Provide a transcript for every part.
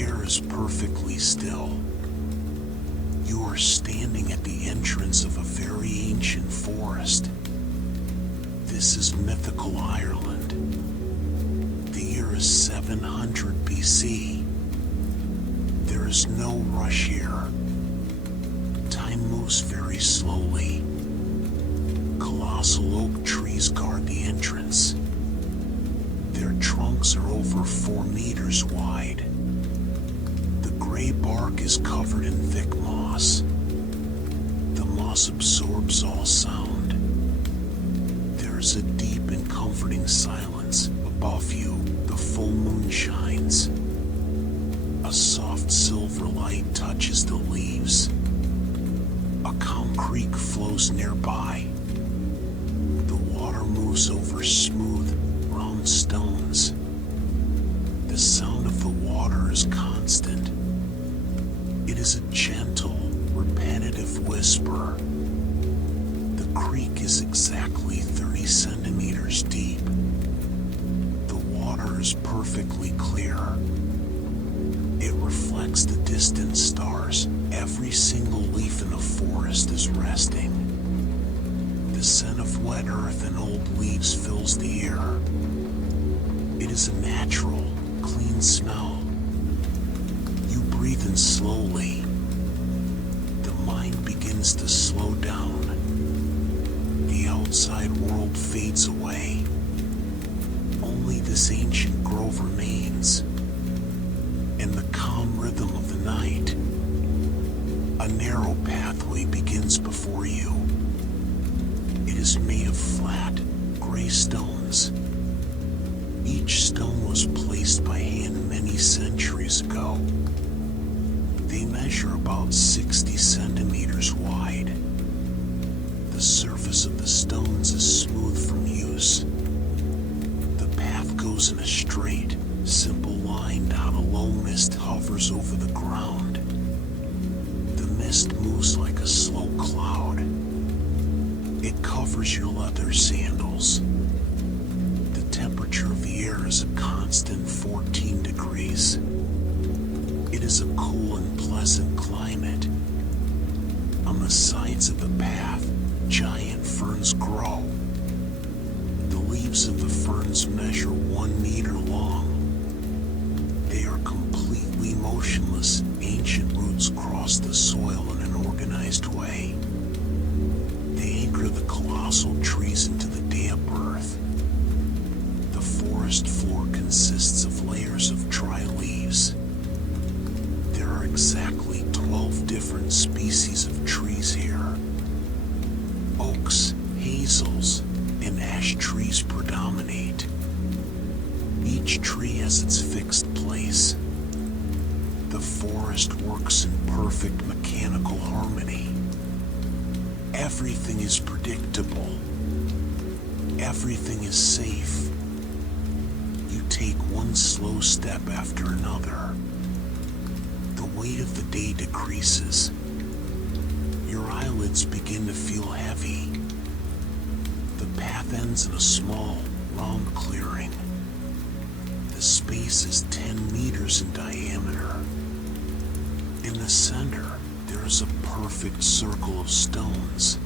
air is perfectly still. You are standing at the entrance of a very ancient forest. This is mythical Ireland. The year is 700 BC. There is no rush here. Time moves very slowly. Colossal oak trees guard the entrance. Their trunks are over 4 meters wide. The gray bark is covered in thick moss. The moss absorbs all sound. There is a deep and comforting silence. Above you, the full moon shines. A soft silver light touches the leaves. A calm creek flows nearby. The water moves over smooth, round stones. The sound of the water is constant. It is a gentle, repetitive whisper. The creek is exactly 30 centimeters deep. The water is perfectly clear. It reflects the distant stars. Every single leaf in the forest is resting. The scent of wet earth and old leaves fills the air. It is a natural, clean smell. You breathe in slowly. The mind begins to slow down. The outside world fades away. Only this ancient grove remains. And the calm rhythm of the night. A narrow pathway begins before you. It is made of flat, gray stones. Each stone was placed by hand many centuries ago. They measure about 60 centimeters wide. The surface of the stones is smooth from use. The path goes in a straight, simple line down a low mist hovers over the ground. The mist moves like a slow cloud. It covers your leather sandals. The temperature of the air is a constant 14 degrees. It is a cool and pleasant climate. On the sides of the path, giant ferns grow. The leaves of the ferns measure 1 meter long. They are completely motionless. Ancient roots cross the soil in an organized way. They anchor the colossal trees into the damp earth. The forest floor consists of layers of dry leaves. There are exactly 12 different species of trees here. Oaks, hazels, and ash trees predominate. Each tree has its fixed place. The forest works in perfect mechanical harmony. Everything is predictable. Everything is safe. You take one slow step after another. The weight of the day decreases. Your eyelids begin to feel heavy. The path ends in a small, round clearing. The space is 10 meters in diameter. In the center, there is a perfect circle of stones.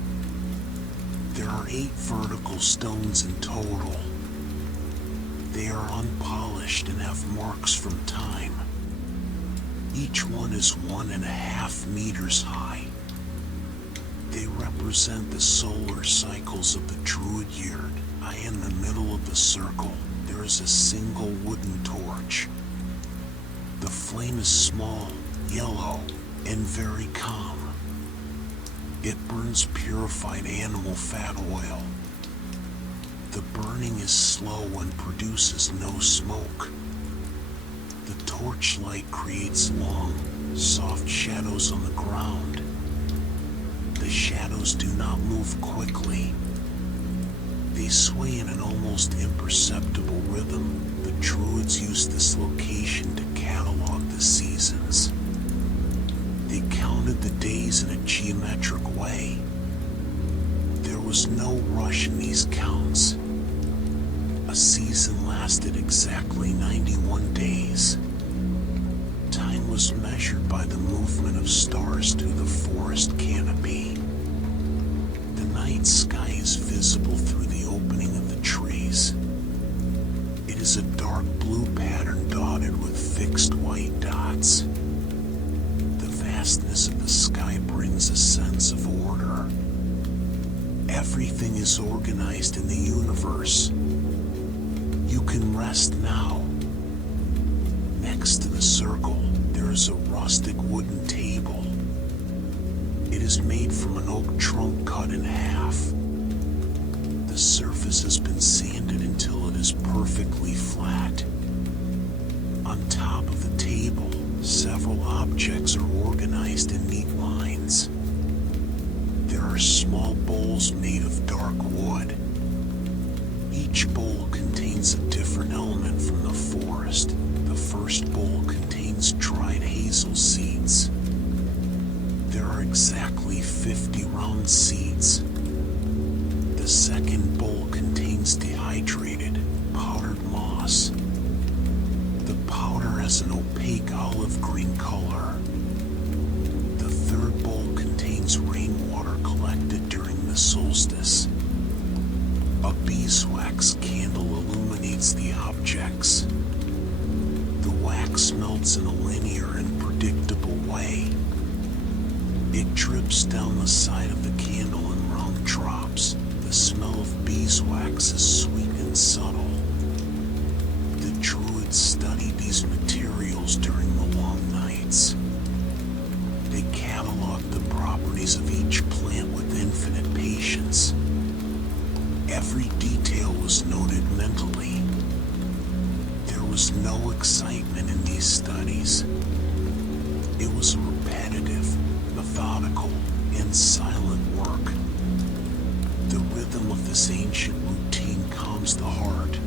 There are 8 vertical stones in total. They are unpolished and have marks from time. Each one is 1.5 meters high. They represent the solar cycles of the Druid year. In the middle of the circle, there is a single wooden torch. The flame is small, yellow, and very calm. It burns purified animal fat oil. The burning is slow and produces no smoke. The torchlight creates long, soft shadows on the ground. The shadows do not move quickly. They sway in an almost imperceptible rhythm. The Druids used this location to catalog the seasons. They counted the days in a geometric way. There was no rush in these counts. A season lasted exactly 91 days. Time was measured by the movement of stars through the forest canopy. The night sky is visible through the opening of the trees. It is a dark blue pattern dotted with fixed white dots. The vastness of the sky brings a sense of order. Everything is organized in the universe. You can rest now. Next to the circle, there is a rustic wooden table. It is made from an oak trunk cut in half. The surface has been sanded until it is perfectly flat. On top of the table, several objects are organized in neat lines. There are small bowls made of dark wood. Each bowl contains a different element from the forest. The first bowl contains dried hazel seeds. There are exactly 50 round seeds. The second bowl contains dehydrated, powdered moss. The powder has an opaque olive green color. The third bowl contains rainwater collected during the solstice. A beeswax candle illuminates the objects. The wax melts in a linear and predictable way. It drips down the side of the candle in round drops. The smell of beeswax is sweet and subtle. The Druids studied these materials during the long nights. They cataloged the properties of each plant with infinite patience. Every detail was noted mentally. There was no excitement in these studies. It was repetitive, methodical, and silent work. The rhythm of this ancient routine calms the heart.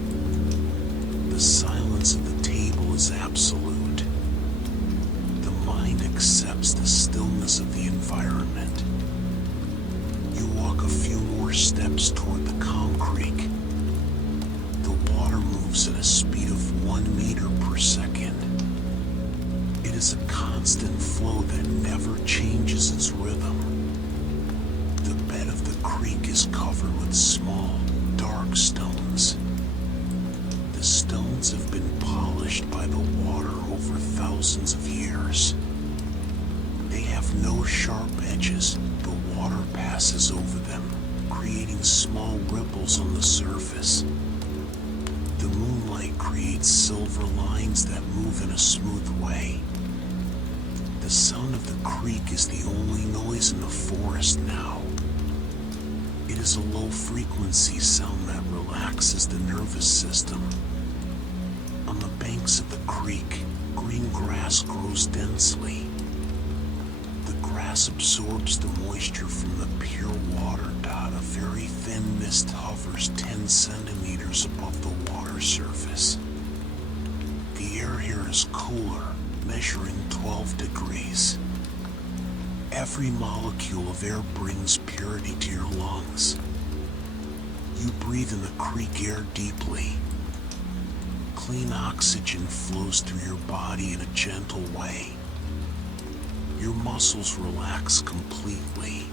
The silence of the table is absolute. The mind accepts the stillness of the environment. You walk a few more steps toward the calm creek. The water moves at a speed of 1 meter per second. It is a constant flow that never changes its rhythm. The bed of the creek is covered with small, dark stones. The stones have been polished by the water over thousands of years. They have no sharp edges. The water passes over them, creating small ripples on the surface. The moonlight creates silver lines that move in a smooth way. The sound of the creek is the only noise in the forest now. It is a low-frequency sound that relaxes the nervous system. On the banks of the creek, green grass grows densely. The grass absorbs the moisture from the pure water dot. A very thin mist hovers 10 centimeters above the water surface. The air here is cooler, measuring 12 degrees. Every molecule of air brings purity to your lungs. You breathe in the creek air deeply. Clean oxygen flows through your body in a gentle way. Your muscles relax completely.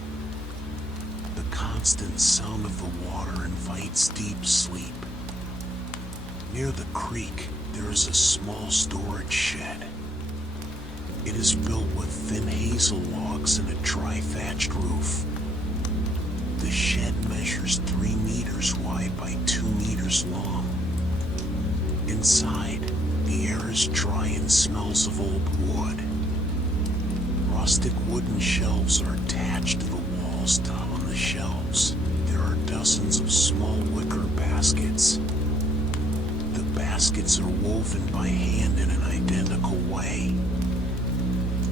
The constant sound of the water invites deep sleep. Near the creek, there is a small storage shed. It is built with thin hazel logs and a dry thatched roof. The shed measures 3 meters wide by 2 meters long. Inside, the air is dry and smells of old wood. Rustic wooden shelves are attached to the walls. Down on the shelves, there are dozens of small wicker baskets. The baskets are woven by hand in an identical way.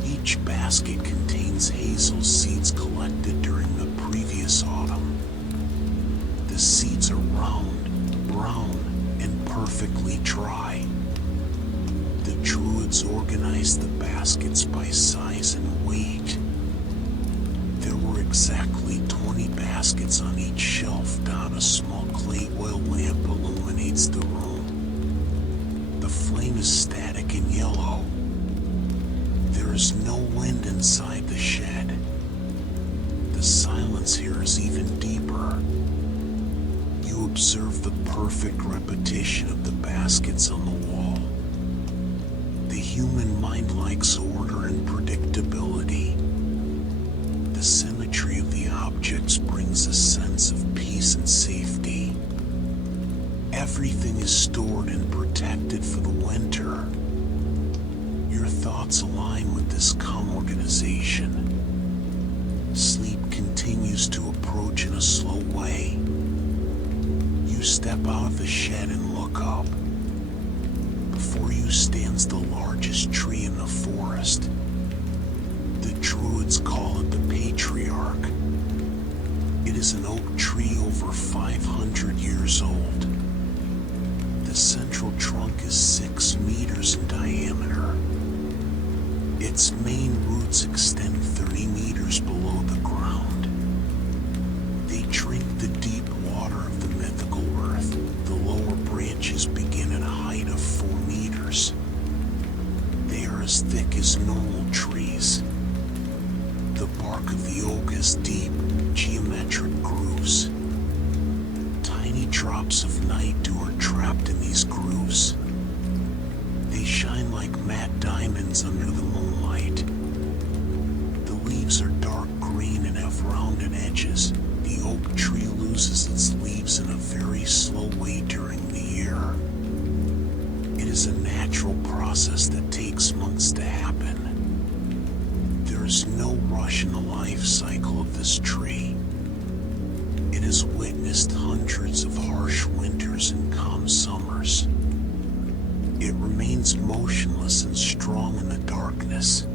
Each basket contains hazel seeds collected during the previous autumn. The seeds are round, brown, and perfectly dry. The Druids organized the baskets by size and weight. There were exactly 20 baskets on each shelf. Down a small clay oil lamp illuminates the room. The flame is static and yellow. There is no wind inside the shed. The silence here is even deeper. You observe the perfect repetition of the baskets on the wall. The human mind likes order and predictability. The symmetry of the objects brings a sense of peace and safety. Everything is stored and protected for the winter. Your thoughts align with this calm organization. Sleep continues to approach in a slow way. You step out of the shed and look up. Before you stands the largest tree in the forest. The Druids call it the Patriarch. It is an oak tree over 500 years old. The central trunk is 6 meters in diameter. Its main roots extend 30 meters below the ground. They drink the deep water of the mythical earth. The lower branches begin at a height of 4 meters. They are as thick as normal trees. The bark of the oak has deep, geometric grooves. Tiny drops of night dew are trapped in these grooves. They shine like matte diamonds under the moonlight. The leaves are dark green and have rounded edges. The oak tree loses its leaves in a very slow way during the year. It is a natural process that takes months to happen. There is no rush in the life cycle of this tree. It has witnessed hundreds of harsh winters and calm summers. It remains motionless and strong in the darkness.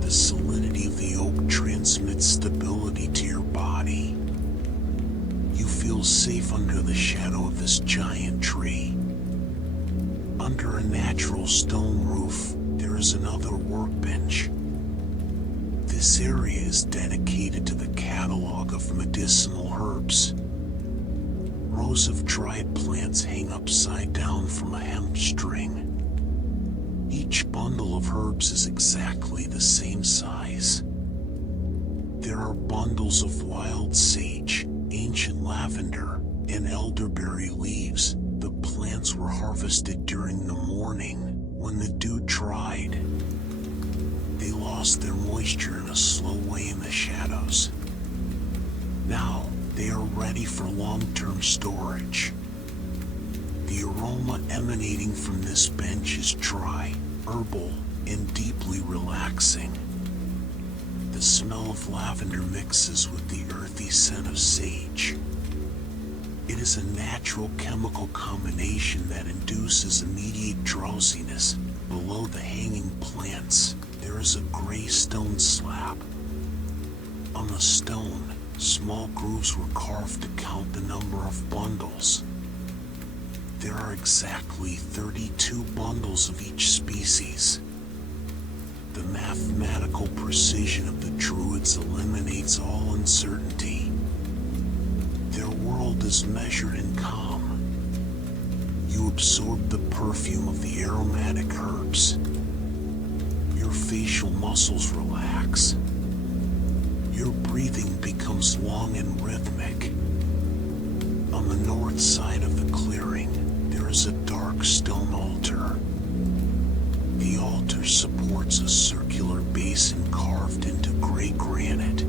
The solidity of the oak transmits stability to your body. You feel safe under the shadow of this giant tree. Under a natural stone roof, there is another workbench. This area is dedicated to the catalog of medicinal herbs. Rows of dried plants hang upside down from a hemp string. Each bundle of herbs is exactly the same size. There are bundles of wild sage, ancient lavender, and elderberry leaves. The plants were harvested during the morning when the dew dried. They lost their moisture in a slow way in the shadows. Now, they are ready for long-term storage. The aroma emanating from this bench is dry, herbal, and deeply relaxing. The smell of lavender mixes with the earthy scent of sage. It is a natural chemical combination that induces immediate drowsiness. Below the hanging plants, there is a gray stone slab. On the stone, small grooves were carved to count the number of bundles. There are exactly 32 bundles of each species. The mathematical precision of the Druids eliminates all uncertainty. Their world is measured in calm. You absorb the perfume of the aromatic herbs. Your facial muscles relax. Your breathing becomes long and rhythmic. On the north side of the clearing, there is a dark stone altar. The altar supports a circular basin carved into gray granite.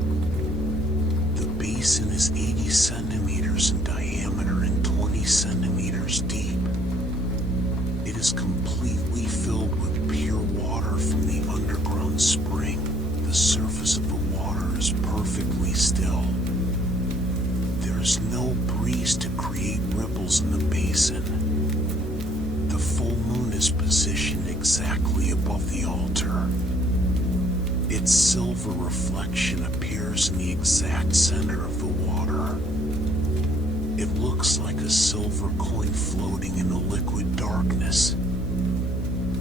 The basin is 80 centimeters in diameter and 20 centimeters deep. It is completely filled with pure water from the underground spring. The surface of the water is perfectly still. There is no breeze to create ripples in the basin. The full moon is positioned exactly above the altar. Its silver reflection appears in the exact center of the water. It looks like a silver coin floating in the liquid darkness.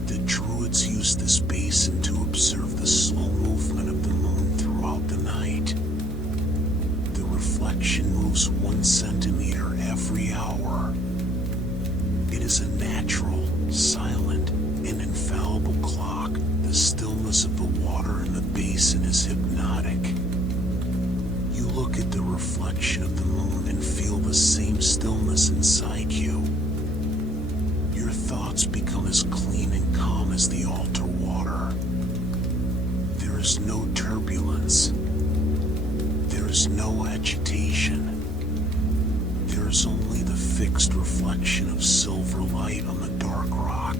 The Druids use this basin to observe the slow movement of the moon throughout the night. The reflection moves 1 centimeter every hour. It is a natural, silent, and infallible clock. The stillness water in the basin is hypnotic. You look at the reflection of the moon and feel the same stillness inside you. Your thoughts become as clean and calm as the altar water. There is no turbulence. There is no agitation. There is only the fixed reflection of silver light on the dark rock.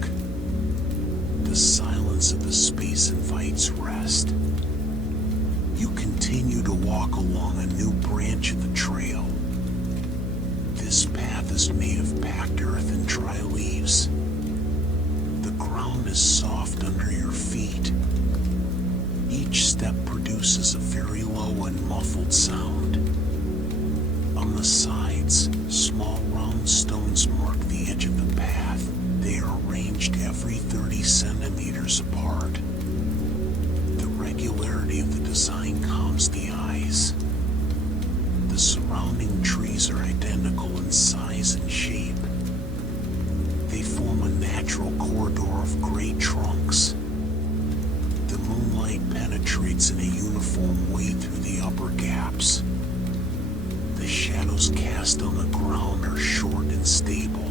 The silence of the space invites rest. You continue to walk along a new branch of the trail. This path is made of packed earth and dry leaves. The ground is soft under your feet. Each step produces a very low and muffled sound. On the sides, small round stones mark the edge of the path. They are arranged every 30 centimeters apart. The regularity of the design calms the eyes. The surrounding trees are identical in size and shape. They form a natural corridor of gray trunks. The moonlight penetrates in a uniform way through the upper gaps. The shadows cast on the ground are short and stable.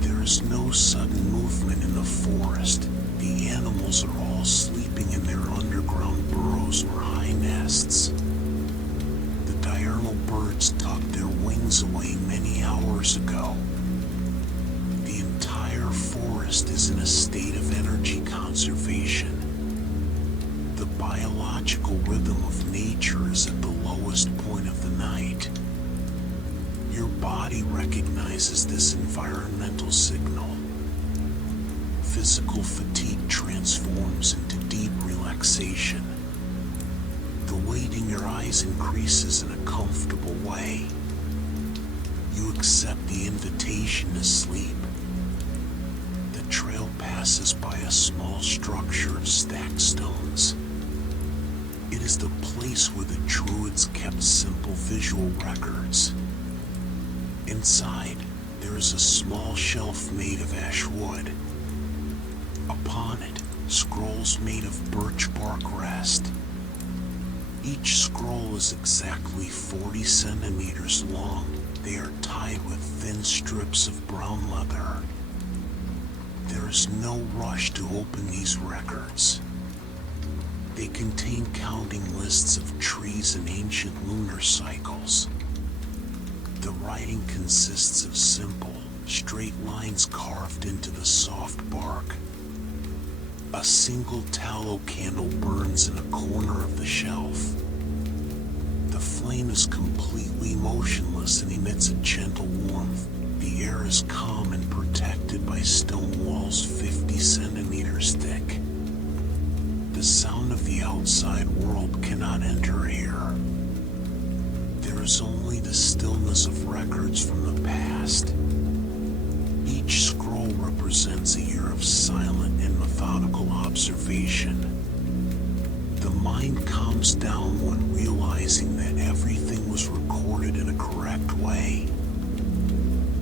There is no sudden movement in the forest. The animals are all sleeping in their underground burrows or high nests. The diurnal birds tucked their wings away many hours ago. The entire forest is in a state of energy conservation. The biological rhythm of nature is at the lowest point of the night. Your body recognizes this environmental signal. Physical fatigue transforms into deep relaxation. The weight in your eyes increases in a comfortable way. You accept the invitation to sleep. The trail passes by a small structure of stacked stones. It is the place where the Druids kept simple visual records. Inside, there is a small shelf made of ash wood. Upon it, scrolls made of birch bark rest. Each scroll is exactly 40 centimeters long. They are tied with thin strips of brown leather. There is no rush to open these records. They contain counting lists of trees and ancient lunar cycles. The writing consists of simple, straight lines carved into the soft bark. A single tallow candle burns in a corner of the shelf. The flame is completely motionless and emits a gentle warmth. The air is calm and protected by stone walls 50 centimeters thick. The sound of the outside world cannot enter here. There is only the stillness of records from the past. Each scroll represents a year of silent and methodical observation. The mind calms down when realizing that everything was recorded in a correct way.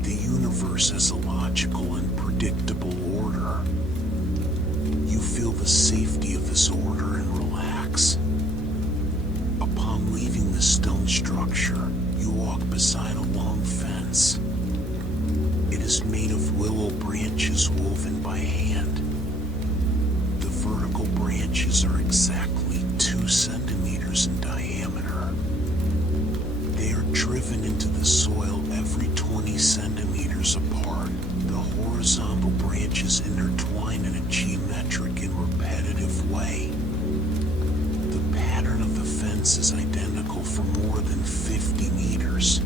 The universe has a logical and predictable order. You feel the safety of this order and relax. Upon leaving the stone structure, you walk beside a long fence. It is made of willow branches woven by hand. The vertical branches are exactly 2 centimeters in diameter. They are driven into the soil every 20 centimeters apart. The horizontal branches intertwine in a geometric and repetitive way. The pattern of the fence is identical for more than 50 meters.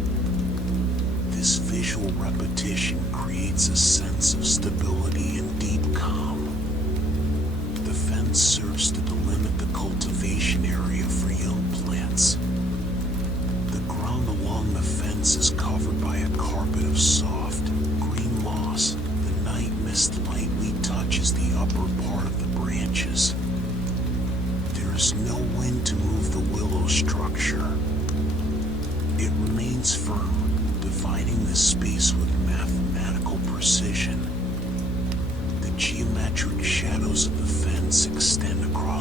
This visual repetition creates a sense of stability and deep calm. The fence serves to delimit the cultivation area for young plants. The ground along the fence is covered by a carpet of soft, green moss. The night mist lightly touches the upper part of the branches. There is no wind to move the willow structure. It remains firm, dividing the space with mathematical precision. The geometric shadows of the fence extend across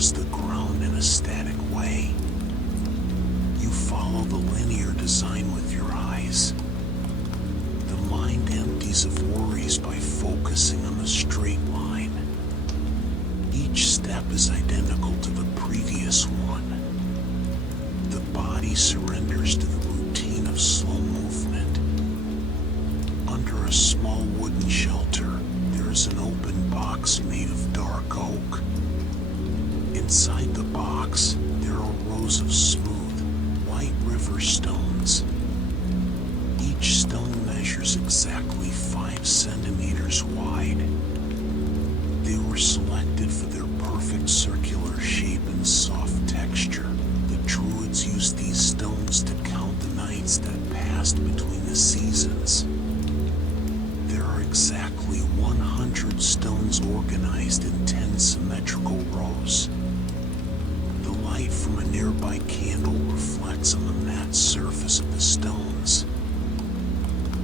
step is identical to the previous one. The body surrenders to the routine of slow movement. Under a small wooden shelter, there is an open box made of dark oak. Inside the box, there are rows of smooth, white river stones. Each stone measures exactly 5 centimeters wide. They were selected for their perfect circular shape and soft texture. The Druids used these stones to count the nights that passed between the seasons. There are exactly 100 stones organized in 10 symmetrical rows. The light from a nearby candle reflects on the matte surface of the stones.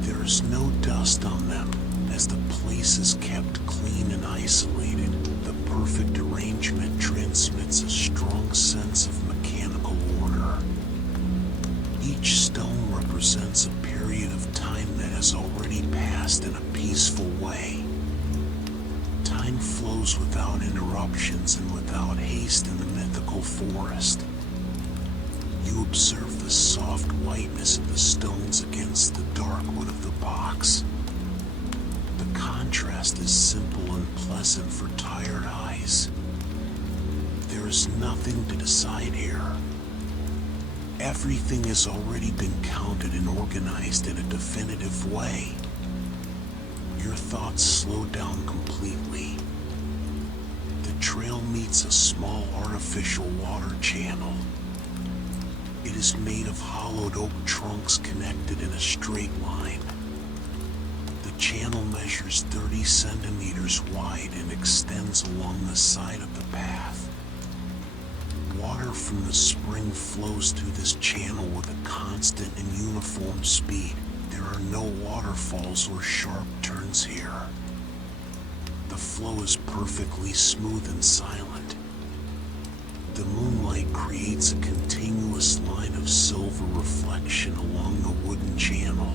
There is no dust on them, as the place is kept clean and isolated. The perfect arrangement transmits a strong sense of mechanical order. Each stone represents a period of time that has already passed in a peaceful way. Time flows without interruptions and without haste in the mythical forest. You observe the soft whiteness of the stones against the dark wood of the box. The contrast is simple and pleasant for tired eyes. There is nothing to decide here. Everything has already been counted and organized in a definitive way. Your thoughts slow down completely. The trail meets a small artificial water channel. It is made of hollowed oak trunks connected in a straight line. The channel measures 30 centimeters wide and extends along the side of the path. Water from the spring flows through this channel with a constant and uniform speed. There are no waterfalls or sharp turns here. The flow is perfectly smooth and silent. The moonlight creates a continuous line of silver reflection along the wooden channel.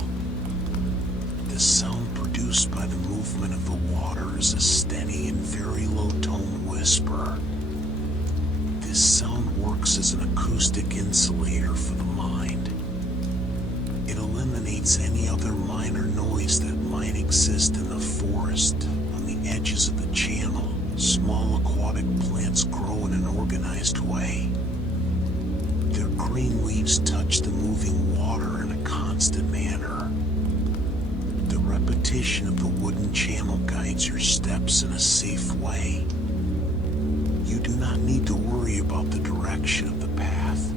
The sound produced by the movement of the water is a steady and very low-toned whisper. This sound works as an acoustic insulator for the mind. It eliminates any other minor noise that might exist in the forest. On the edges of the channel, small aquatic plants grow in an organized way. Their green leaves touch the moving water in a constant manner. The repetition of the wooden channel guides your steps in a safe way. You do not need to worry about the direction of the path.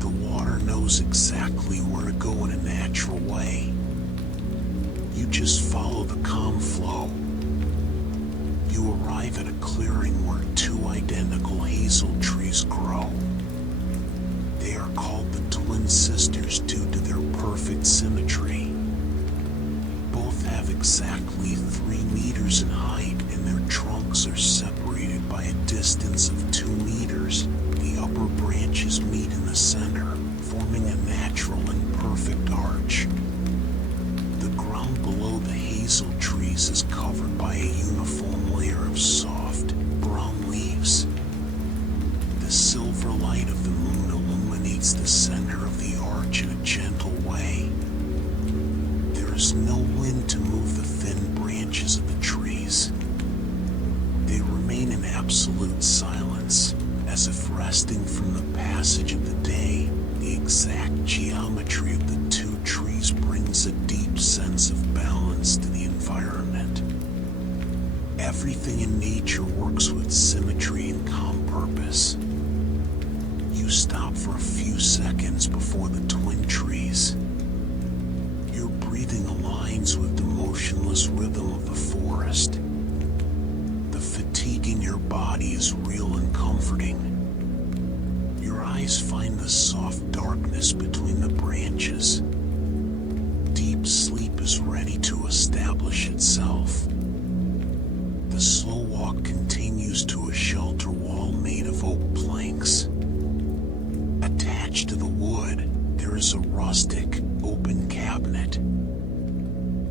The water knows exactly where to go in a natural way. You just follow the calm flow. You arrive at a clearing where 2 identical hazel trees grow. They are called the twin sisters due to their perfect symmetry. Both have exactly 3 meters in height, and their trunks are separated by a distance of 2 meters. The upper branches meet in the center, forming a natural and perfect arch. The ground below the hazel trees is covered by a uniform layer of soft, brown leaves. The silver light of the moon illuminates the center of the arch in a gentle way. There is no wind to move the thin branches of the trees. They remain in absolute silence, as if resting from the passage of the day. The exact geometry of the 2 trees brings a deep sense of balance to the environment. Everything in nature works with symmetry and calm purpose. You stop for a few seconds before the twin trees. Your breathing aligns with the motionless rhythm of the forest. The fatigue in your body is real and comforting. Your eyes find the soft darkness between the branches. Deep sleep is ready to establish itself. The slow walk continues to a shelter wall made of oak planks. Attached to the wood, there is a rustic, open cabinet.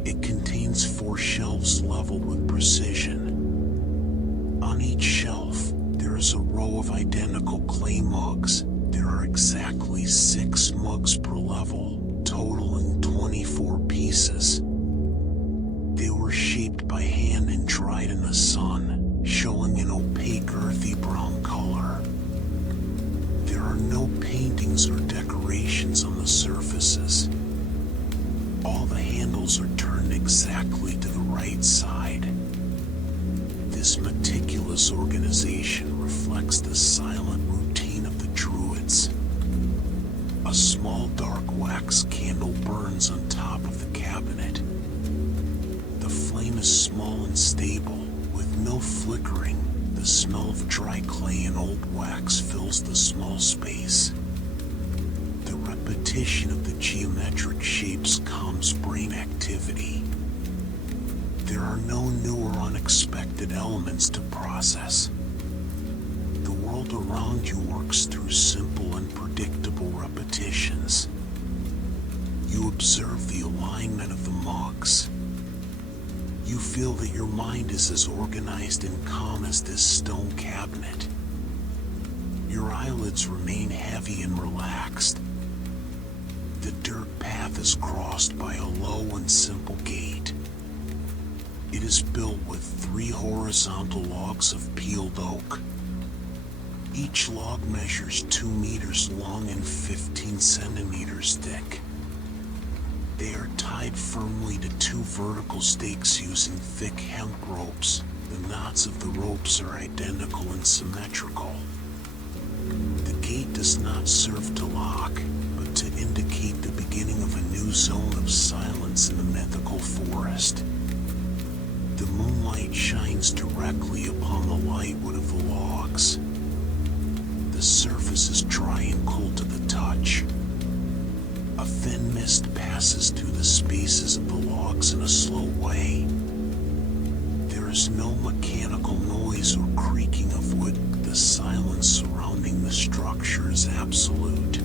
It contains 4 shelves leveled with precision. On each shelf, There is a row of identical clay mugs. There are exactly 6 mugs per level, totaling 24 pieces. They were shaped by hand and dried in the sun, showing an opaque earthy brown color. There are no paintings or decorations on the surfaces. All the handles are turned exactly to the right side. This meticulous organization reflects the silent routine of the Druids. A small dark wax candle burns on top of the cabinet. The flame is small and stable, with no flickering. The smell of dry clay and old wax fills the small space. The repetition of the geometric shapes calms brain activity. There are no new or unexpected elements to process. The world around you works through simple and predictable repetitions. You observe the alignment of the mugs. You feel that your mind is as organized and calm as this stone cabinet. Your eyelids remain heavy and relaxed. The dirt path is crossed by a low and simple gate. It is built with 3 horizontal logs of peeled oak. Each log measures 2 meters long and 15 centimeters thick. They are tied firmly to 2 vertical stakes using thick hemp ropes. The knots of the ropes are identical and symmetrical. The gate does not serve to lock, but to indicate the beginning of a new zone of silence in the mythical forest. The moonlight shines directly upon the lightwood of the logs. The surface is dry and cool to the touch. A thin mist passes through the spaces of the logs in a slow way. There is no mechanical noise or creaking of wood. The silence surrounding the structure is absolute.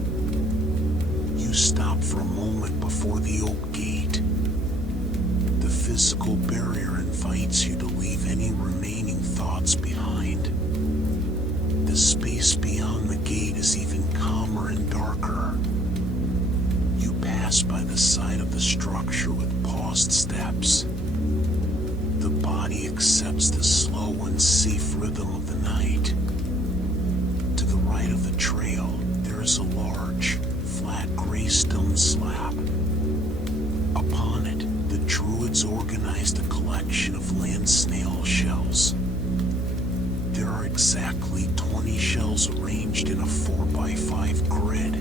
You stop for a moment before the oak gate. The physical barrier invites you to leave any remaining thoughts behind. The space beyond the gate is even calmer and darker. You pass by the side of the structure with paused steps. The body accepts the slow and safe rhythm of the night. To the right of the trail, there is a large, flat gray stone slab. Upon it, the Druids organized a collection of land snail shells. There are exactly 20 shells arranged in a 4x5 grid.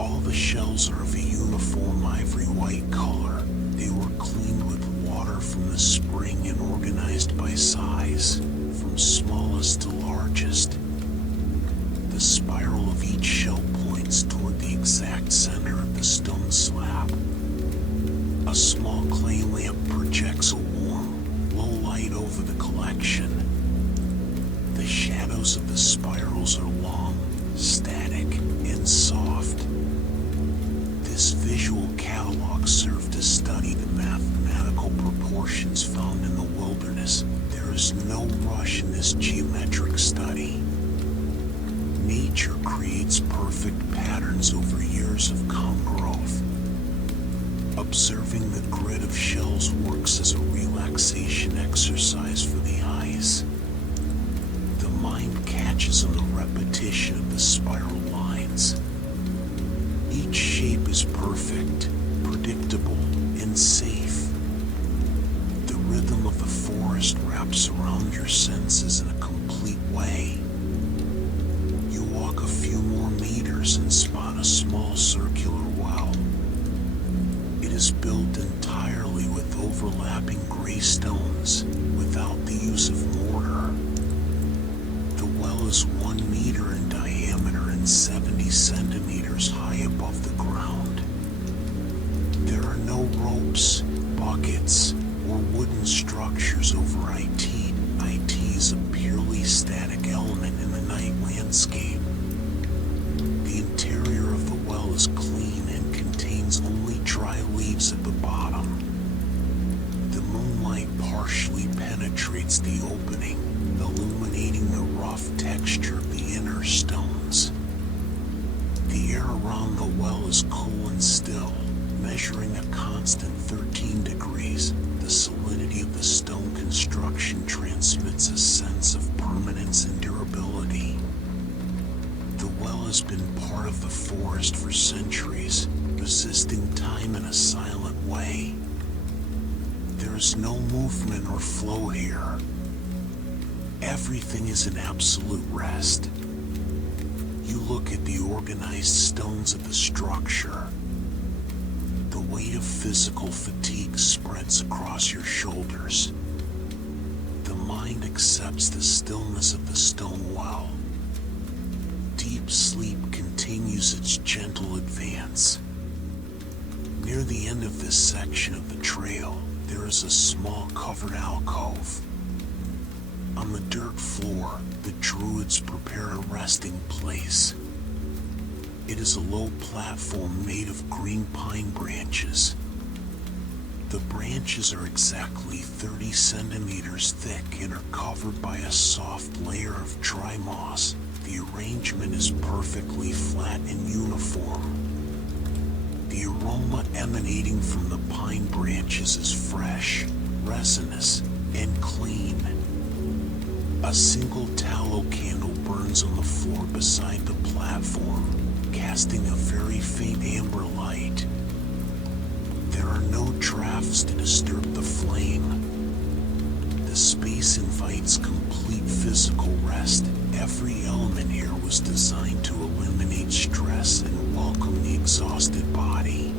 All the shells are of a uniform ivory white color. They were cleaned with water from the spring and organized by size, from smallest to largest. The spiral of each shell points toward the exact center of the stone slab. A small clay lamp projects a warm, low light over the collection. The shadows of the spirals are long, static, and soft. This visual catalog served to study the mathematical proportions found in the wilderness. There is no rush in this geometric study. Nature creates perfect patterns over years of calm growth. Observing the grid of shells works as a relaxation exercise for the eyes. The mind catches on the repetition of the spiral lines. Each shape is perfect, predictable, and safe. The rhythm of the forest wraps around your senses in a complete way. You walk a few more meters and spot a small circular well. It is built entirely with overlapping gray stones, without the use of mortar. The well is 1 meter in diameter and 70 centimeters high above the ground. There are no ropes, buckets, or wooden structures over IT. IT is a purely static element in the night landscape. The interior of the well is clean and contains only dry leaves at the bottom. The moonlight partially penetrates the opening, illuminating the rock Measuring a constant 13 degrees, the solidity of the stone construction transmits a sense of permanence and durability. The well has been part of the forest for centuries, resisting time in a silent way. There is no movement or flow here. Everything is in absolute rest. You look at the organized stones of the structure. The weight of physical fatigue spreads across your shoulders. The mind accepts the stillness of the stone well. Deep sleep continues its gentle advance. Near the end of this section of the trail, there is a small covered alcove. On the dirt floor, the Druids prepare a resting place. It is a low platform made of green pine branches. The branches are exactly 30 centimeters thick and are covered by a soft layer of dry moss. The arrangement is perfectly flat and uniform. The aroma emanating from the pine branches is fresh, resinous, and clean. A single tallow candle burns on the floor beside the platform, casting a very faint amber light. There are no drafts to disturb the flame. The space invites complete physical rest. Every element here was designed to eliminate stress and welcome the exhausted body.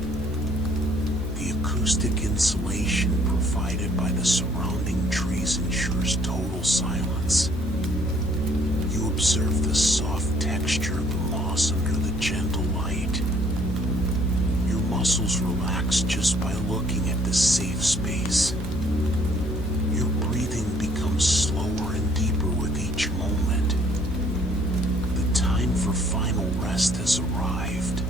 The acoustic insulation provided by the surrounding trees ensures total silence. You observe the soft texture of the moss under the gentle light. Your muscles relax just by looking at this safe space. Your breathing becomes slower and deeper with each moment. The time for final rest has arrived.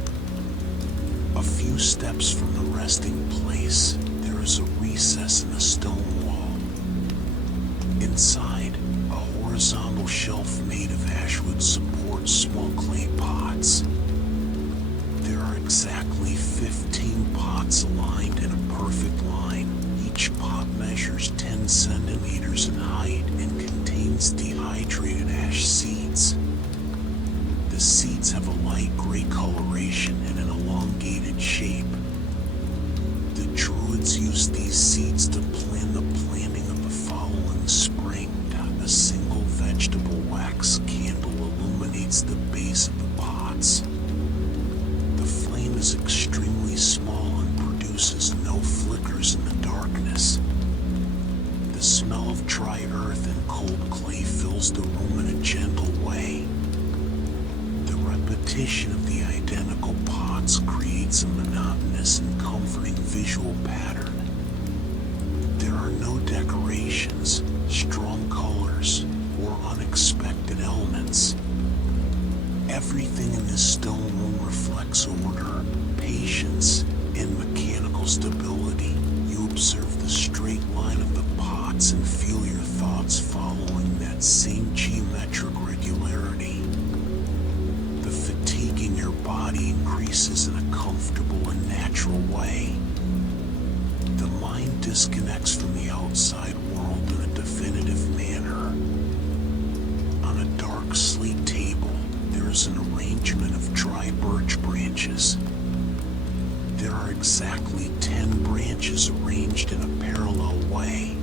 A few steps from the resting place, there is a recess in the stone wall. Inside, a horizontal shelf made of ashwood supports small clay pots. There are exactly 15 pots aligned in a perfect line. Each pot measures 10 centimeters in height and contains dehydrated ash seeds. The seeds have a light gray coloration and an elongated shape. The Druids use these seeds to plan the planting of the following spring. A single vegetable wax candle illuminates the base of the pots. The flame is extremely small and produces no flickers in the darkness. The smell of dry earth and cold clay fills the room in a gentle way. The repetition of the identical pots creates a monotonous and comforting visual pattern. There are no decorations, strong colors, or unexpected elements. Everything in this stone room reflects order, patience, and mechanical stability. You observe the straight line of the pots and feel your thoughts following that same geometric regularity. The fatigue in your body increases in a comfortable and natural way. The mind disconnects from the outside world in a definitive manner. On a dark slate table, there is an arrangement of dry birch branches. There are exactly 10 branches arranged in a parallel way.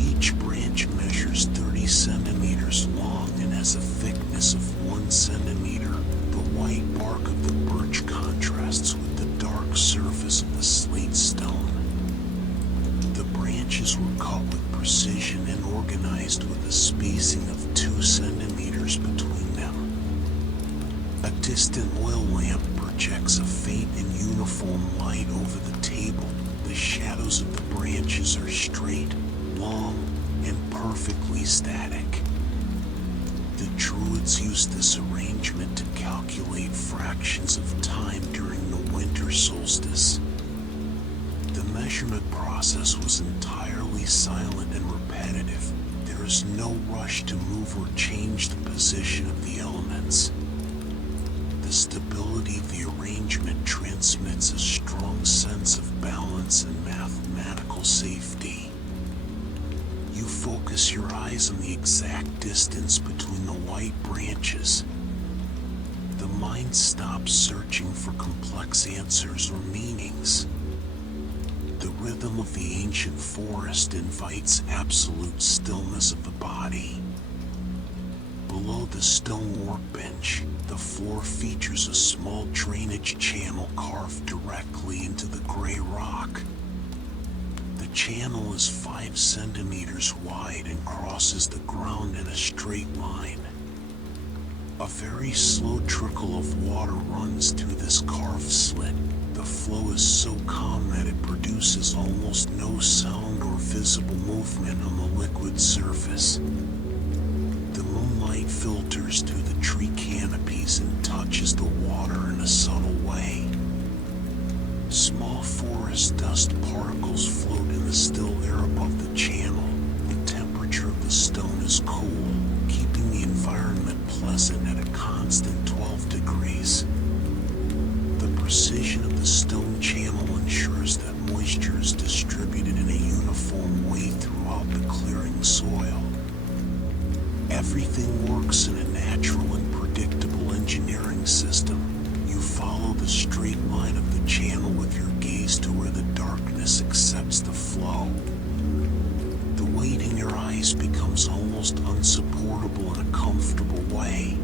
Each branch measures 30 centimeters long and has a thickness of 1 centimeter. The white bark of the birch contrasts with the dark surface of the slate stone. The branches were cut with precision and organized with a spacing of 2 centimeters between them. A distant oil lamp projects a faint and uniform light over the table. The shadows of the branches are straight, long, and perfectly static. The Druids used this arrangement to calculate fractions of time during the winter solstice. The measurement process was entirely silent and repetitive. There is no rush to move or change the position of the elements. The The stability of the arrangement transmits a strong sense of balance and mathematical safety. You focus your eyes on the exact distance between the white branches. The mind stops searching for complex answers or meanings. The rhythm of the ancient forest invites absolute stillness of the body. Below the stone workbench, the floor features a small drainage channel carved directly into the gray rock. The channel is 5 centimeters wide and crosses the ground in a straight line. A very slow trickle of water runs through this carved slit. The flow is so calm that it produces almost no sound or visible movement on the liquid surface. The moonlight filters through the tree canopies and touches the water in a subtle way. Small forest dust particles float in the still air above the channel. The temperature of the stone is cool, keeping the environment pleasant at a constant 12 degrees. The precision of the stone channel ensures that moisture is distributed in a uniform way throughout the clearing soil. Everything works in a natural and predictable engineering system. You follow the straight line of the channel with your gaze to where the darkness accepts the flow. The weight in your eyes becomes almost unsupportable in a comfortable way.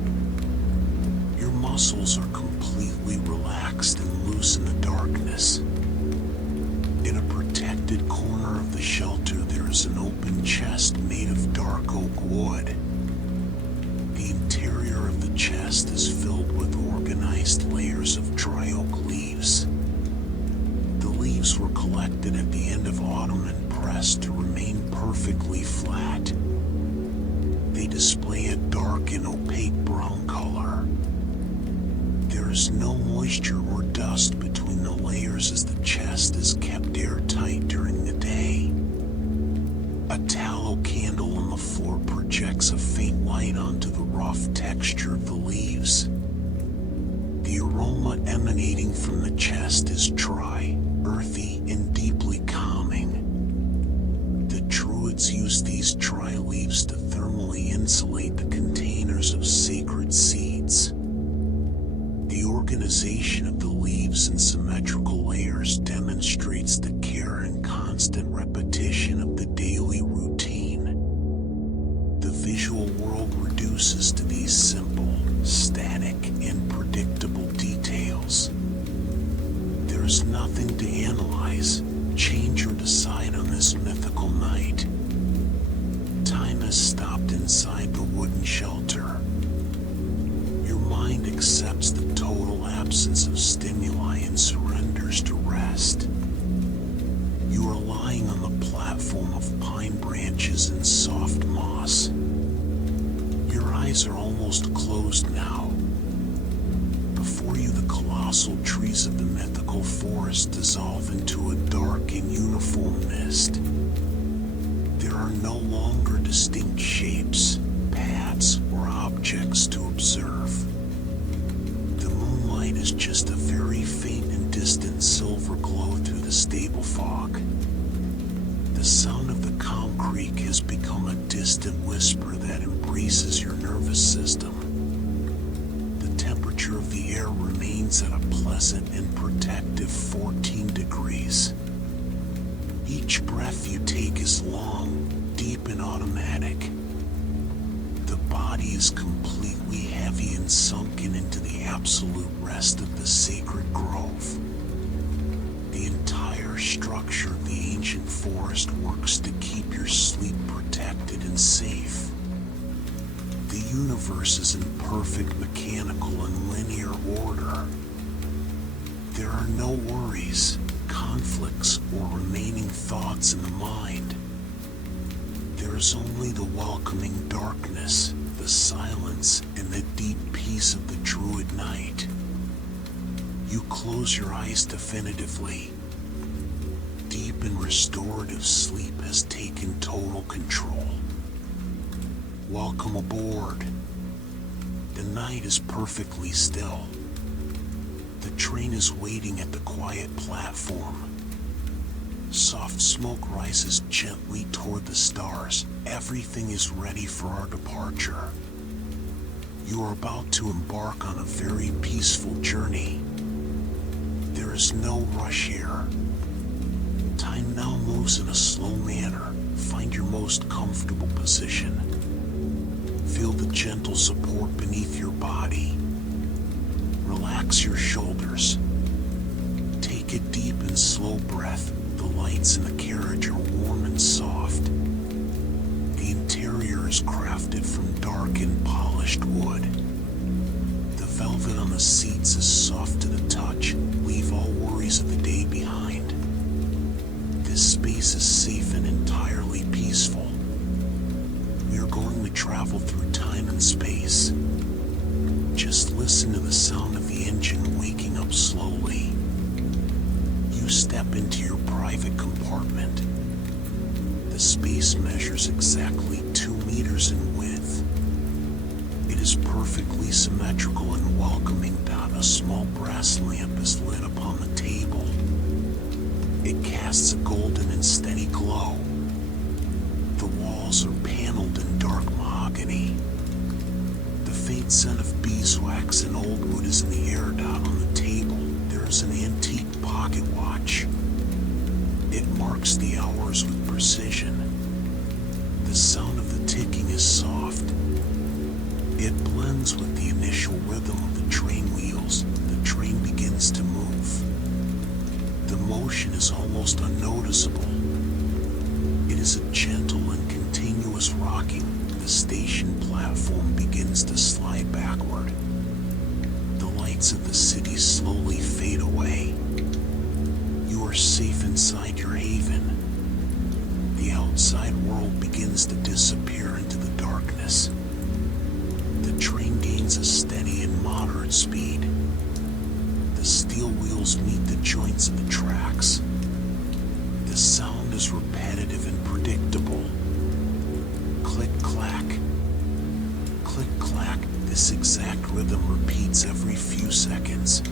Your muscles are completely relaxed and loose in the darkness. In a protected corner of the shelter, there is an open chest made of dark oak wood. The interior of the chest is filled with organized layers of dry oak leaves. The leaves were collected at the end of autumn and pressed to remain perfectly flat. They display a dark and opaque brown color. There is no moisture or dust between the layers as the chest is kept airtight during the day. A tallow candle on the floor projects a faint light onto the rough texture of the leaves. The aroma emanating from the chest is dry, earthy, and deeply calming. The Druids use these dry leaves to thermally insulate the containers of sacred seeds. The organization of the leaves in symmetrical layers demonstrates the care and constant repetition of the daily routine. The visual world reduces to these simple, static, and predictable details. There is nothing to analyze, change, or decide on this mythical night. Time has stopped inside the wooden shelter. Your mind accepts the total absence of stimuli and surrenders to rest. You are lying on the platform of pine branches and soft moss. Your eyes are almost closed now. Before you, the colossal trees of the mythical forest dissolve into a dark and uniform mist. There are no longer distinct shapes, paths, or objects to observe. The moonlight is just a very faint and distant silver glow through the stable fog. The sound of the calm creek has become a distant whisper that embraces your nervous system. The temperature of the air remains at a pleasant and protective 14 degrees. Each breath you take is long, deep, and automatic. The body is completely heavy and sunken into the absolute rest of the sacred grove. The entire structure of the ancient forest works to keep your sleep protected and safe. The universe is in perfect mechanical and linear order. There are no worries, conflicts, or remaining thoughts in the mind. There is only the welcoming darkness, the silence, and the deep peace of the Druid night. You close your eyes definitively. Deep and restorative sleep has taken total control. Welcome aboard. The night is perfectly still. The train is waiting at the quiet platform. Soft smoke rises gently toward the stars. Everything is ready for our departure. You are about to embark on a very peaceful journey. There is no rush here. Time now moves in a slow manner. Find your most comfortable position. Feel the gentle support beneath your body. Relax your shoulders. Take a deep and slow breath. The lights in the carriage are warm and soft. The interior is crafted from dark and polished wood. The velvet on the seats is soft to the touch. Leave all worries of the day behind. This space is safe and entirely peaceful. We are going to travel through time and space. Just listen to the sound of the engine waking up slowly. You step into your private compartment. The space measures exactly 2 meters in width. It is perfectly symmetrical and welcoming. A small brass lamp is lit upon the table. It casts a golden and steady glow. The walls are paneled in dark mahogany. The faint scent of beeswax and old wood is in the air. On the table, there is an antique pocket watch. It marks the hours with precision. The sound of the ticking is soft. It blends with the initial rhythm of the train wheels. The train begins to move. The motion is almost unnoticeable. It is a gentle and continuous rocking. The station platform begins to slide backward. The lights of the city slowly fade away. You are safe inside your haven. The outside world begins to disappear into the darkness. The train gains a steady and moderate speed. The steel wheels meet the joints of the tracks. The sound is repetitive and predictable. Click-clack. Click-clack. This exact rhythm repeats every few seconds.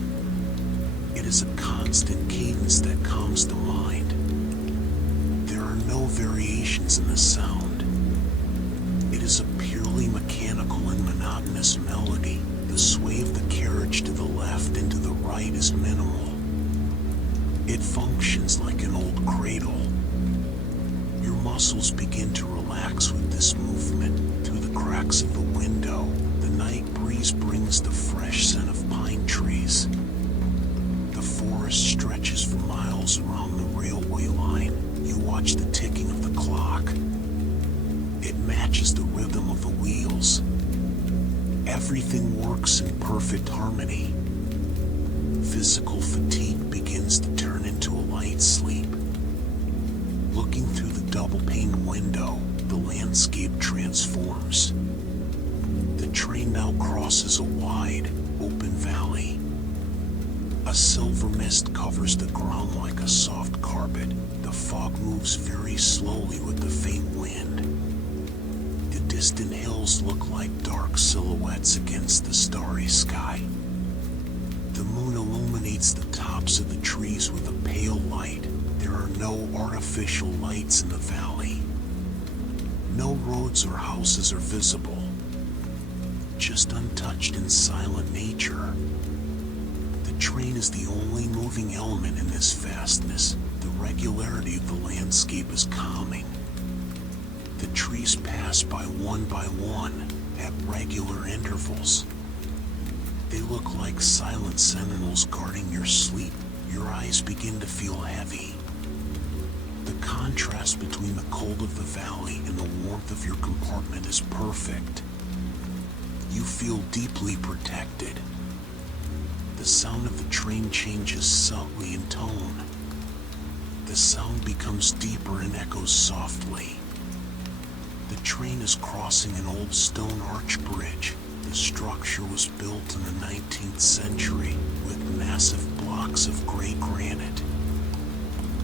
It is a constant cadence that calms the mind. There are no variations in the sound. It is a purely mechanical and monotonous melody. The sway of the carriage to the left and to the right is minimal. It functions like an old cradle. Your muscles begin to relax with this movement. Through the cracks of the window, the night breeze brings the fresh scent of pine trees. The forest stretches for miles around the railway line. You watch the ticking of the clock. It matches the rhythm of the wheels. Everything works in perfect harmony. Physical fatigue begins to turn into a light sleep. Looking through the double-pane window, the landscape transforms. The train now crosses a wide, open valley. A silver mist covers the ground like a soft carpet. The fog moves very slowly with the faint wind. The distant hills look like dark silhouettes against the starry sky. The moon illuminates the tops of the trees with a pale light. There are no artificial lights in the valley. No roads or houses are visible. Just untouched and silent nature. The train is the only moving element in this vastness. The regularity of the landscape is calming. The trees pass by one at regular intervals. They look like silent sentinels guarding your sleep. Your eyes begin to feel heavy. The contrast between the cold of the valley and the warmth of your compartment is perfect. You feel deeply protected. The sound of the train changes subtly in tone. The sound becomes deeper and echoes softly. The train is crossing an old stone arch bridge. The structure was built in the 19th century with massive blocks of gray granite.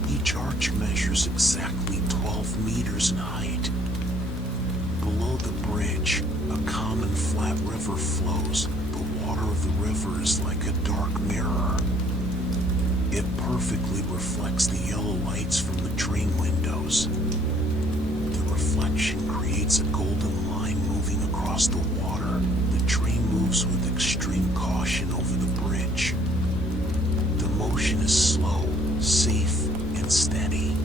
Each arch measures exactly 12 meters in height. Below the bridge, a common flat river river flows, the water of the river is like a dark mirror. It perfectly reflects the yellow lights from the train windows. The reflection creates a golden line moving across the water. The train moves with extreme caution over the bridge. The motion is slow, safe, and steady.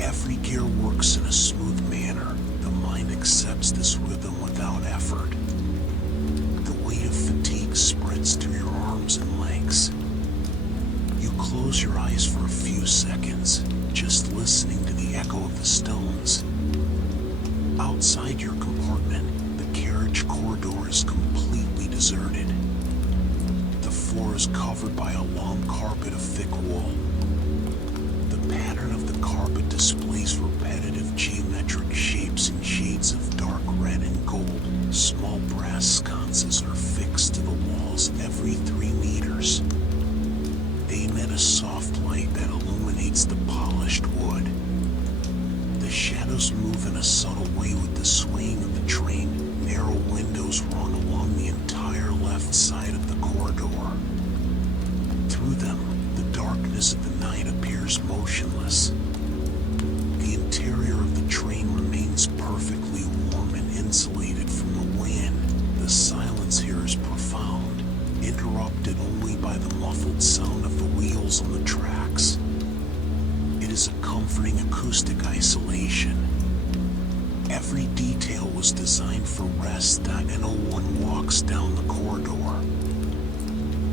Every gear works in a smooth manner. The mind accepts this rhythm without effort. The weight of fatigue spreads through your arms and legs. You close your eyes for a few seconds, just listening to the echo of the stones. Outside your compartment, the carriage corridor is completely deserted. The floor is covered by a long carpet of thick wool. The pattern of the carpet displays repetitive geometric shapes in shades of dark red and gold. Small brass sconces are fixed to the walls every 3 meters. They emit a soft light that illuminates the polished wood. The shadows move in a subtle way with the swaying of the train. Narrow windows run along the entire left side of the corridor. Through them, the darkness of the night appears motionless. The interior of the train remains perfectly warm and insulated from the wind. The silence here is profound, interrupted only by the muffled sound of the wheels on the tracks. It is a comforting acoustic isolation. Every detail was designed for rest and no one walks down the corridor.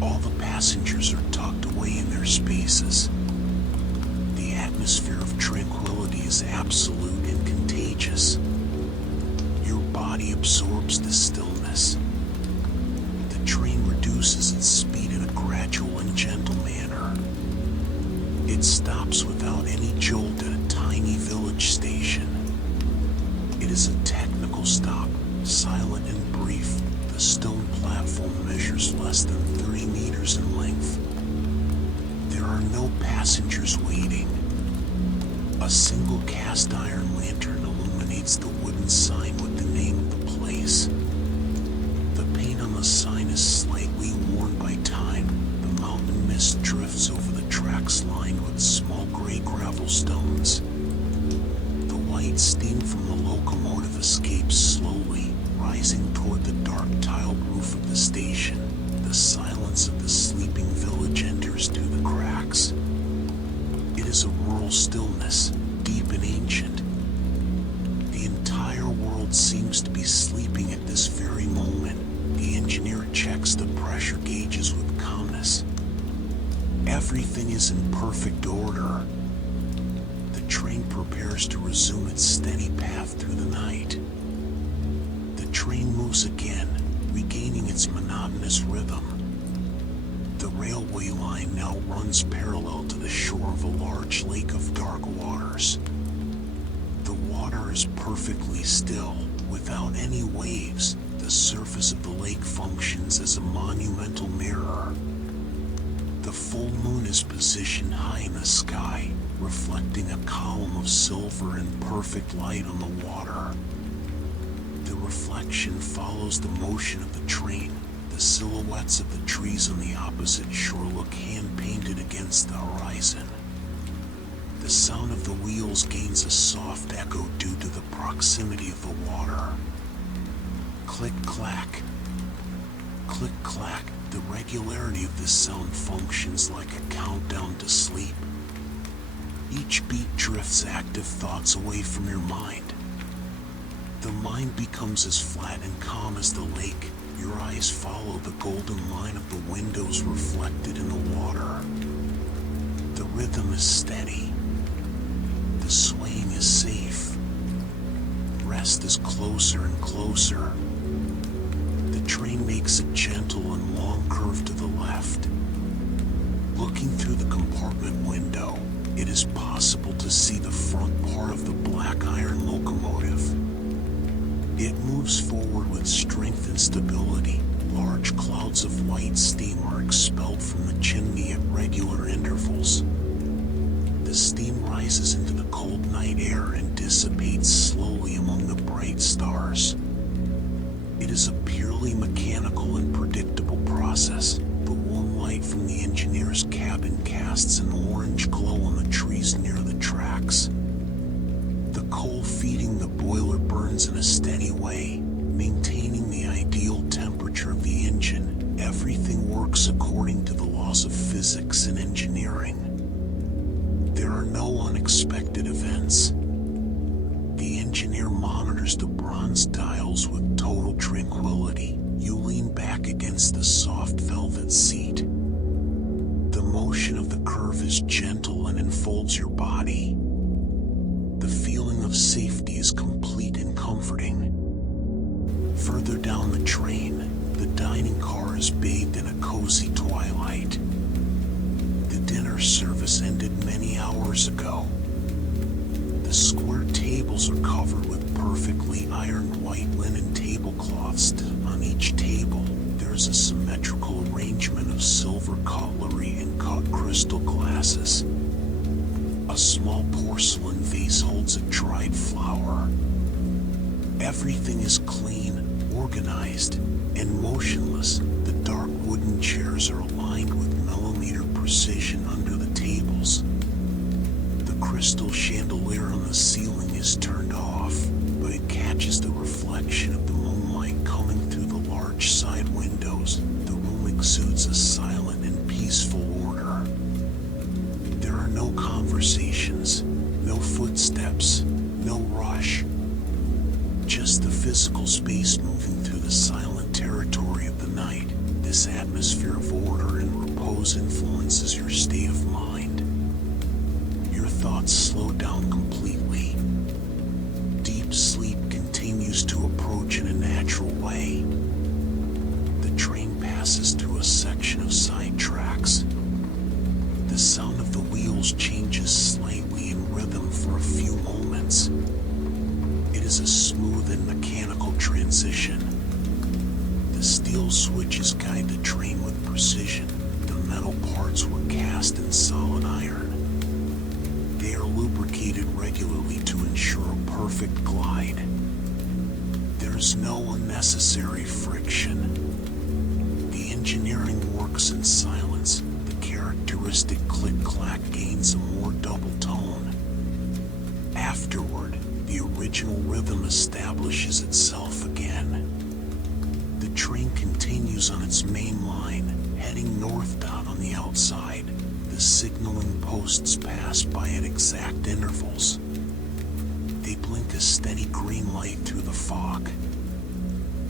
All the passengers are tucked away in their spaces. The atmosphere of tranquility is absolute and contagious. Your body absorbs the stillness. The train reduces its speed in a gradual and gentle manner. It stops without any jolt at a tiny village station. It is a technical stop, silent and brief. The stone platform measures less than 30 meters in length. There are no passengers waiting. A single cast iron lantern illuminates the wooden sign with the name of the place. The paint on the sign is slightly worn by time. The mountain mist drifts over the tracks lined with small gray gravel stones. The white steam from the locomotive escapes slowly, rising toward the dark tiled roof of the station. The silence of the sleeping village enters through the cracks. It is a rural stillness, deep and ancient. The entire world seems to be sleeping at this very moment. The engineer checks the pressure gauges with calmness. Everything is in perfect order. The train prepares to resume its steady path through the night. The train moves again, regaining its monotonous rhythm. The railway line now runs parallel to the shore of a large lake of dark waters. The water is perfectly still, without any waves. The surface of the lake functions as a monumental mirror. The full moon is positioned high in the sky, reflecting a column of silver and perfect light on the water. The reflection follows the motion of the train. The silhouettes of the trees on the opposite shore look hand-painted against the horizon. The sound of the wheels gains a soft echo due to the proximity of the water. Click-clack. Click-clack. The regularity of this sound functions like a countdown to sleep. Each beat drifts active thoughts away from your mind. The mind becomes as flat and calm as the lake. Your eyes follow the golden line of the windows reflected in the water. The rhythm is steady. The swaying is safe. Rest is closer and closer. The train makes a gentle and long curve to the left. Looking through the compartment window, it is possible to see the front part of the black iron locomotive. It moves forward with strength and stability. Large clouds of white steam are expelled from the chimney at regular intervals. The steam rises into the cold night air and dissipates slowly among the bright stars. It It is a purely mechanical and predictable process. The warm light from the engineer's cabin casts an orange glow on the trees near the tracks. The coal feeding the boiler burns in a steady way, maintaining the ideal temperature of the engine. Everything works according to the laws of physics and engineering. There are no unexpected events. The engineer monitors the bronze dials with total tranquility. You lean back against the soft velvet seat. The motion of the curve is gentle and enfolds your body. The feeling of safety is complete and comforting. Further down the train, the dining car is bathed in a cozy twilight. The dinner service ended many hours ago. The square tables are covered with perfectly ironed white linen tablecloths. On each table, there is a symmetrical arrangement of silver cutlery and cut crystal glasses. A small porcelain vase holds a dried flower. Everything is clean, organized, and motionless. The dark wooden chairs are aligned with millimeter precision under the tables. The crystal chandelier on the ceiling is turned off, but it catches the reflection of the moonlight coming through the large side windows. The room exudes a silent and peaceful order. There are no conversations, no footsteps, no rush. Just the physical space moving through the silent territory of the night. This atmosphere of order and repose influences your state of mind. Your thoughts slow down completely. Deep sleep continues to approach in a natural way. The train passes through a section of side tracks. The sound of the wheels changes slightly in rhythm for a few moments. It is a smooth and mechanical transition. The steel switches guide the train with precision. The metal parts were cast in solid iron. They are lubricated regularly to ensure a perfect glide. There is no unnecessary friction. The engineering works in silence. The characteristic click-clack gains a more double tone. Afterward, the original rhythm establishes itself again. The train continues on its main line, heading northbound on the outside. The signaling posts pass by at exact intervals. They blink a steady green light through the fog.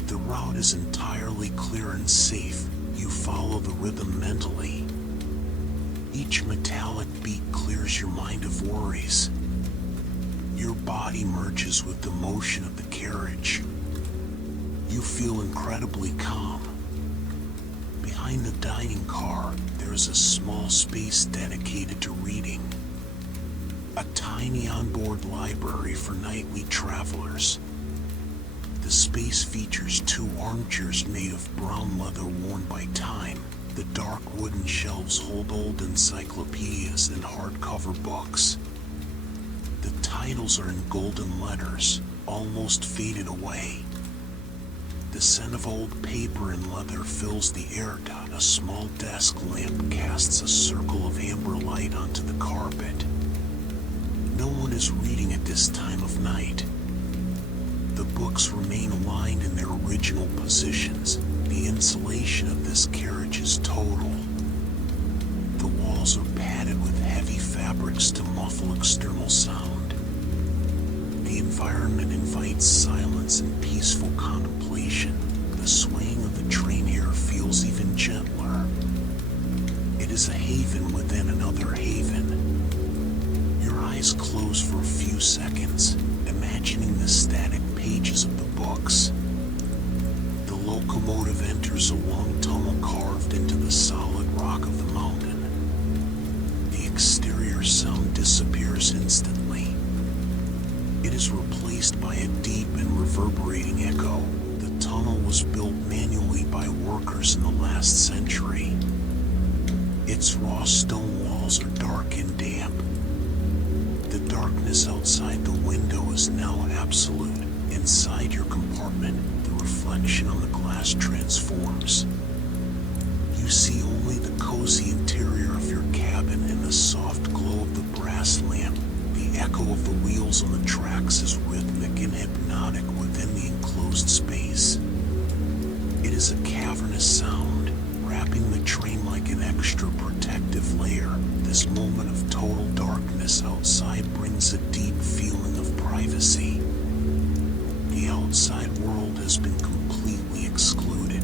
The route is entirely clear and safe. You follow the rhythm mentally. Each metallic beat clears your mind of worries. Your body merges with the motion of the carriage. You feel incredibly calm. Behind the dining car, there is a small space dedicated to reading. A tiny onboard library for nightly travelers. The space features 2 armchairs made of brown leather worn by time. The dark wooden shelves hold old encyclopedias and hardcover books. The titles are in golden letters, almost faded away. The scent of old paper and leather fills the air. A small desk lamp casts a circle of amber light onto the carpet. No one is reading at this time of night. The books remain aligned in their original positions. The insulation of this carriage is total. The walls are padded with heavy fabrics to muffle external sound. The environment invites silence and peaceful contemplation. The swaying of the train here feels even gentler. It is a haven within another haven. Your eyes close for a few seconds, imagining the static pages of the books. The locomotive enters a long tunnel carved into the solid rock of the mountain. The exterior sound disappears instantly. It is replaced by a deep and reverberating echo. The tunnel was built manually by workers in the last century. Its raw stone walls are dark and damp. The darkness outside the window is now absolute. Inside your compartment, the reflection reflection on the glass transforms. You see only the cozy interior of your cabin and the soft glow of the brass lamp. The echo of the wheels on the tracks is rhythmic and hypnotic within the enclosed space. It is a cavernous sound, wrapping the train like an extra protective layer. This moment of total darkness outside brings a deep feeling of privacy. The outside world has been completely excluded.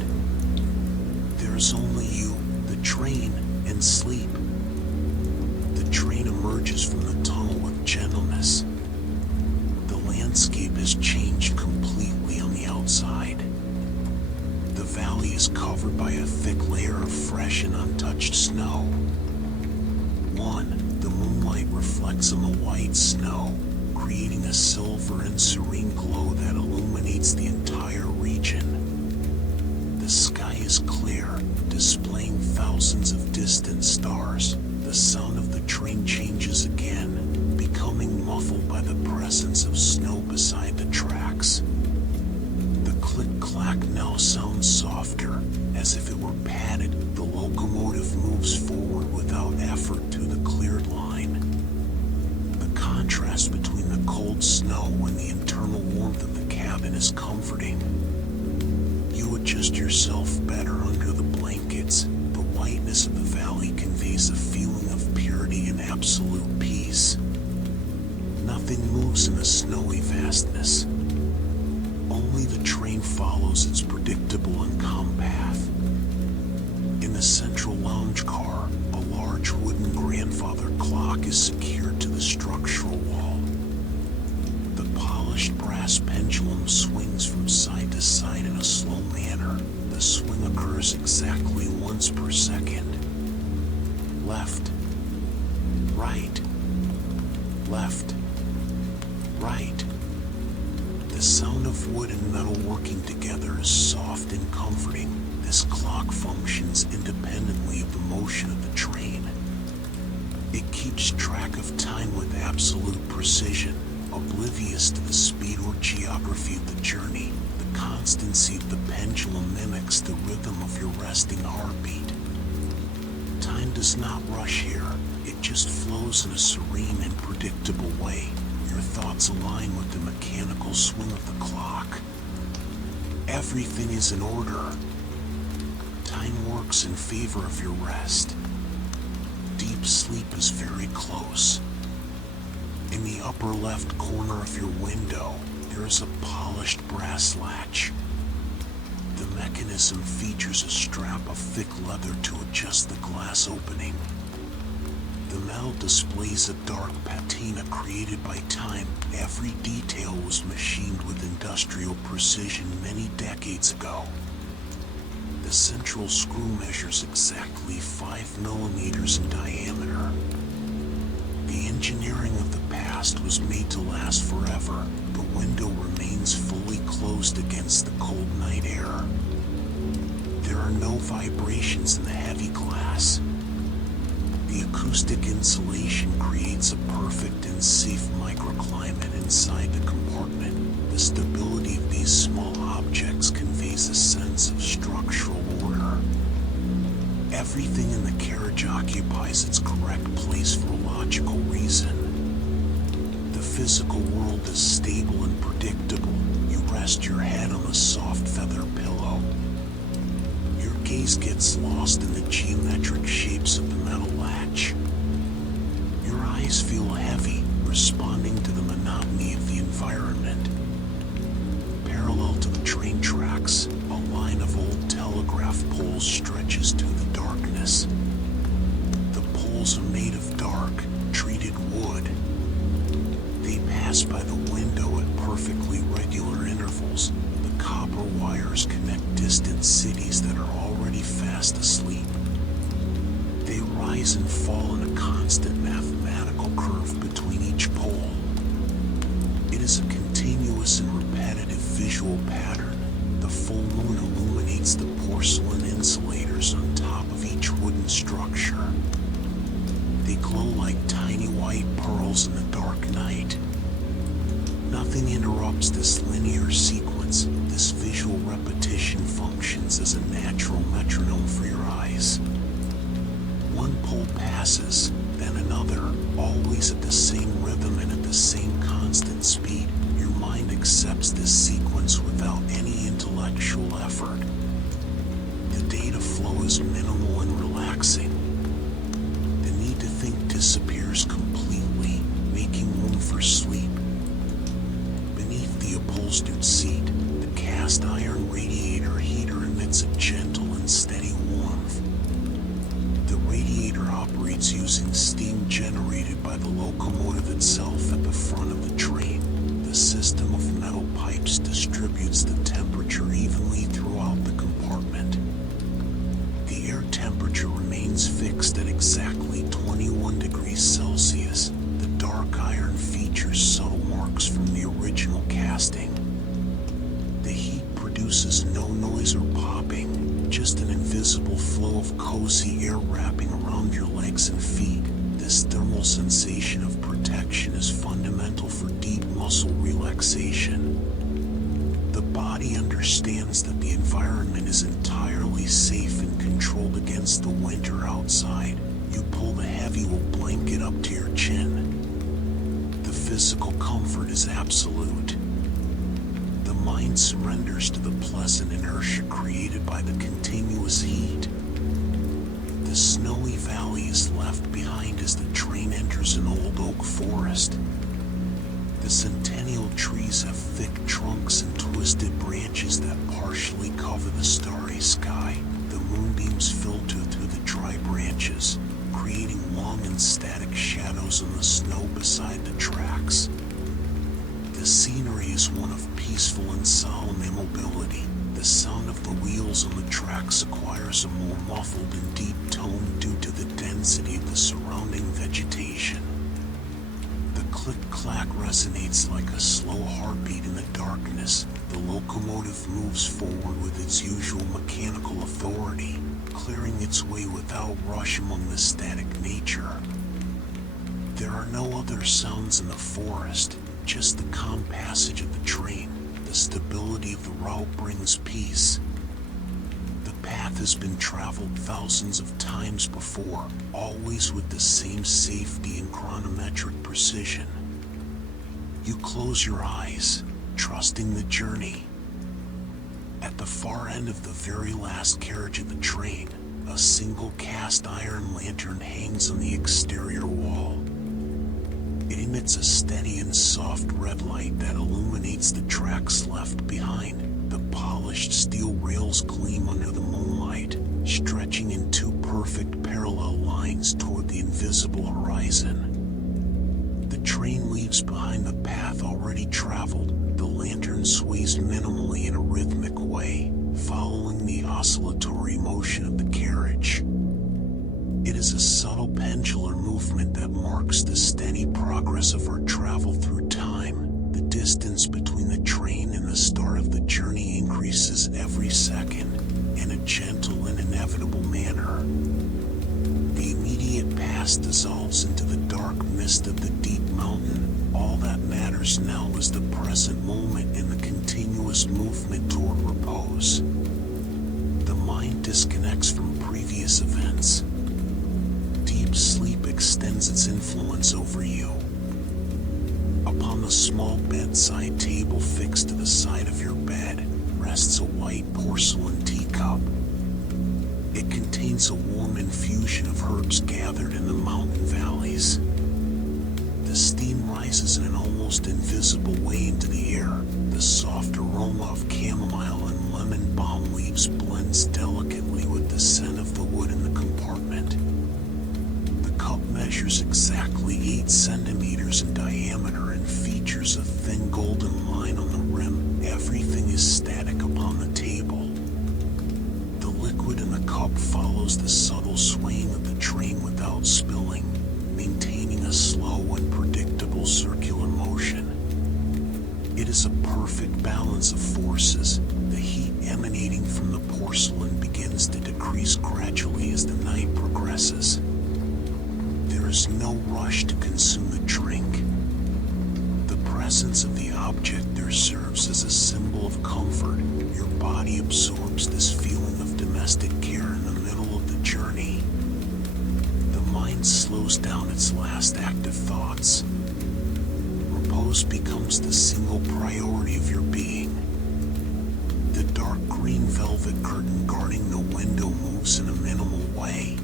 There's only you, the train, and sleep. The train emerges from the tunnel with gentleness. The landscape has changed completely on the outside. The valley is covered by a thick layer of fresh and untouched snow. The moonlight reflects on the white snow, creating a silver and serene glow that illuminates the entire region. The sky is clear, displaying thousands of distant stars. The sound of the train changes again, becoming muffled by the presence of snow beside the tracks. The click-clack now sounds softer, as if it were padded. The locomotive moves forward without effort to the cleared line. The contrast between the cold snow and the internal warmth of the cabin is comforting. You adjust yourself better under the blankets. The whiteness of the valley conveys a feeling of purity and absolute peace. Nothing moves in the snowy vastness. Only the train follows its predictable and calm path. In the central lounge car, a large wooden grandfather clock is secured to the structural wall. The polished brass pendulum swings from side to side in a slow manner. The swing occurs exactly once per second. Left, right, left, right. The sound of wood and metal working together is soft and comforting. This clock functions independently of the motion of the train. It keeps track of time with absolute precision, oblivious to the speed or geography of the journey. The constancy of the pendulum mimics the rhythm of your resting heartbeat. Time does not rush here. It just flows in a serene and predictable way. Your thoughts align with the mechanical swing of the clock. Everything is in order. Time works in favor of your rest. Deep sleep is very close. In the upper left corner of your window, there is a polished brass latch. The mechanism features a strap of thick leather to adjust the glass opening. The metal displays a dark patina created by time. Every detail was machined with industrial precision many decades ago. The central screw measures exactly 5 millimeters in diameter. The engineering of the past was made to last forever. The window remains fully closed against the cold night air. There are no vibrations in the heavy glass. The acoustic insulation creates a perfect and safe microclimate inside the compartment. The stability of these small objects conveys a sense of structural order. Everything in the carriage occupies its correct place for a logical reason. The physical world is stable and predictable. You rest your head on the soft feather pillow. Your gaze gets lost in the geometric shapes of the metal latch. Your eyes feel heavy, responding to the monotony of the environment. Parallel to the train tracks, a line of old telegraph poles stretches to the darkness. The poles are made of dark, treated wood. They pass by the window at perfectly regular intervals. The copper wires connect distant cities that are already fast asleep. They rise and fall in a constant mathematical curve between each pole. It is a continuous and repetitive visual pattern. The full moon illuminates the porcelain insulators on top of each wooden structure. They glow like tiny white pearls in the dark night. Nothing interrupts this linear sequence, this visual repetition. as a natural metronome for your eyes. One pole passes, then another, always at the same rhythm and at the same constant speed. Your mind accepts this sequence without any intellectual effort. The data flow is minimal and relaxing. The need to think disappears completely, making room for sleep. Beneath the upholstered seat, the cast iron radiator heater emits a gentle and steady warmth. The radiator operates using steam generated by the locomotive itself at the front of the train. The system of metal pipes distributes the temperature evenly throughout the compartment. The air temperature remains fixed at exactly 21 degrees Celsius. The dark iron features subtle marks from the original casting. The heat produces no noise or popping, just an invisible flow of cozy air wrapping around your legs and feet. This thermal sensation of protection is fundamental for deep muscle relaxation. The body understands that the environment is entirely safe and controlled against the winter outside. You pull the heavy wool blanket up to your chin. The physical comfort is absolute. The mind surrenders to the pleasant inertia created by the continuous heat. The snowy valley is left behind as the train enters an old oak forest. The centennial trees have thick trunks and twisted branches that partially cover the starry sky. The moonbeams filter through the dry branches, creating long and static shadows on the snow beside the tracks. The scenery is one of peaceful and solemn immobility. The sound of the wheels on the tracks acquires a more muffled and deep tone due to the density of the surrounding vegetation. The click-clack resonates like a slow heartbeat in the darkness. The locomotive moves forward with its usual mechanical authority, clearing its way without rush among the static nature. There are no other sounds in the forest, just the calm passage of the train. The stability of the route brings peace. The path has been traveled thousands of times before, always with the same safety and chronometric precision. You close your eyes, trusting the journey. At the far end of the very last carriage of the train, a single cast iron lantern hangs on the exterior wall. It emits a steady and soft red light that illuminates the tracks left behind. The polished steel rails gleam under the moonlight, stretching in two perfect parallel lines toward the invisible horizon. The train leaves behind the path already traveled. The lantern sways minimally in a rhythmic way, following the oscillatory motion of the carriage. It is a subtle pendular movement that marks the steady progress of our travel through time. The distance between the train and the start of the journey increases every second, in a gentle and inevitable manner. The immediate past dissolves into the dark mist of the deep mountain. All that matters now is the present moment and the continuous movement toward repose. The mind disconnects from previous events. Deep sleep extends its influence over you. Upon the small bedside table fixed to the side of your bed rests a white porcelain teacup. It contains a warm infusion of herbs gathered in the mountain valleys. The steam rises in an almost invisible way into the air. The soft aroma of chamomile and lemon balm leaves blends delicately with the scent of the wood in the compartment. The cup measures exactly 8 centimeters in diameter and features a thin golden line on the rim. Everything is static upon the table. The liquid in the cup follows the subtle swaying of the train without spilling, maintaining a slow and predictable circular motion. It is a perfect balance of forces. The heat emanating from the porcelain begins to decrease gradually as the night progresses. There is no rush to consume the drink. The presence of the object there serves as a symbol of comfort. Your body absorbs this feeling of thoughts. Repose becomes the single priority of your being. The dark green velvet curtain guarding the window moves in a minimal way.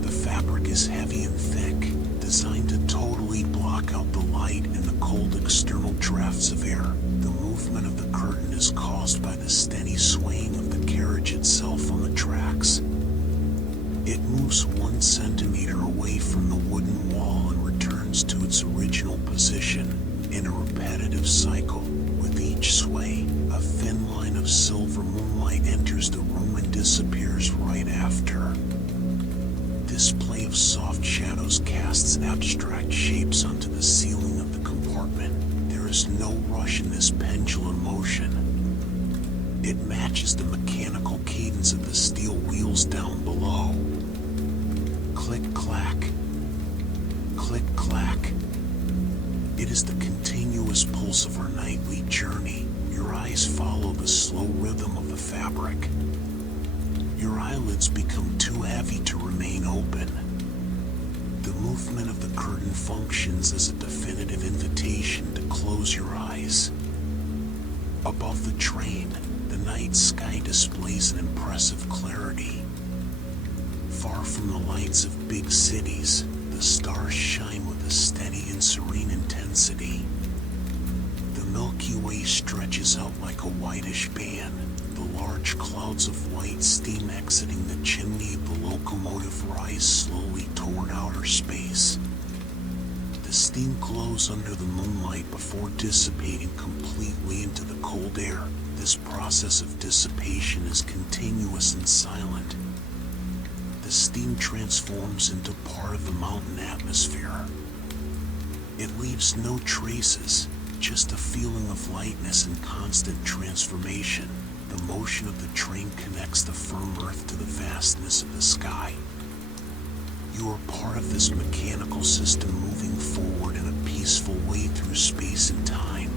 The fabric is heavy and thick, designed to totally block out the light and the cold external drafts of air. The movement of the curtain is caused by the steady swaying of the carriage itself on the tracks. It moves 1 centimeter away from the wooden wall and returns to its original position in a repetitive cycle. With each sway, a thin line of silver moonlight enters the room and disappears right after. This play of soft shadows casts abstract shapes onto the ceiling of the compartment. There is no rush in this pendulum motion. It matches the mechanical cadence of the steel wheels down below. Click-clack, click-clack. It is the continuous pulse of our nightly journey. Your eyes follow the slow rhythm of the fabric. Your eyelids become too heavy to remain open. The movement of the curtain functions as a definitive invitation to close your eyes. Above the train, the night sky displays an impressive clarity. Far from the lights of big cities, the stars shine with a steady and serene intensity. The Milky Way stretches out like a whitish band, the large clouds of white steam exiting the chimney of the locomotive rise slowly toward outer space. The steam glows under the moonlight before dissipating completely into the cold air. This process of dissipation is continuous and silent. The steam transforms into part of the mountain atmosphere. It leaves no traces, just a feeling of lightness and constant transformation. The motion of the train connects the firm earth to the vastness of the sky. You are part of this mechanical system moving forward in a peaceful way through space and time.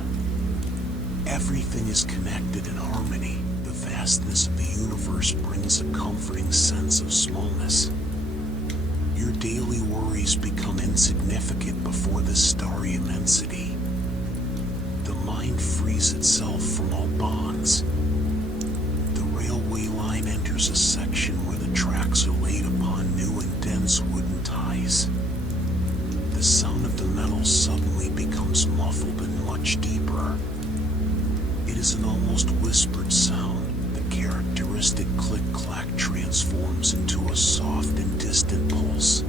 Everything is connected in harmony. The vastness of the universe brings a comforting sense of smallness. Your daily worries become insignificant before this starry immensity. The mind frees itself from all bonds. The railway line enters a section where the tracks are laid upon new and dense wooden ties. The sound of the metal suddenly becomes muffled and much deeper. It is an almost whispered sound. The characteristic click-clack transforms into a soft and distant pulse.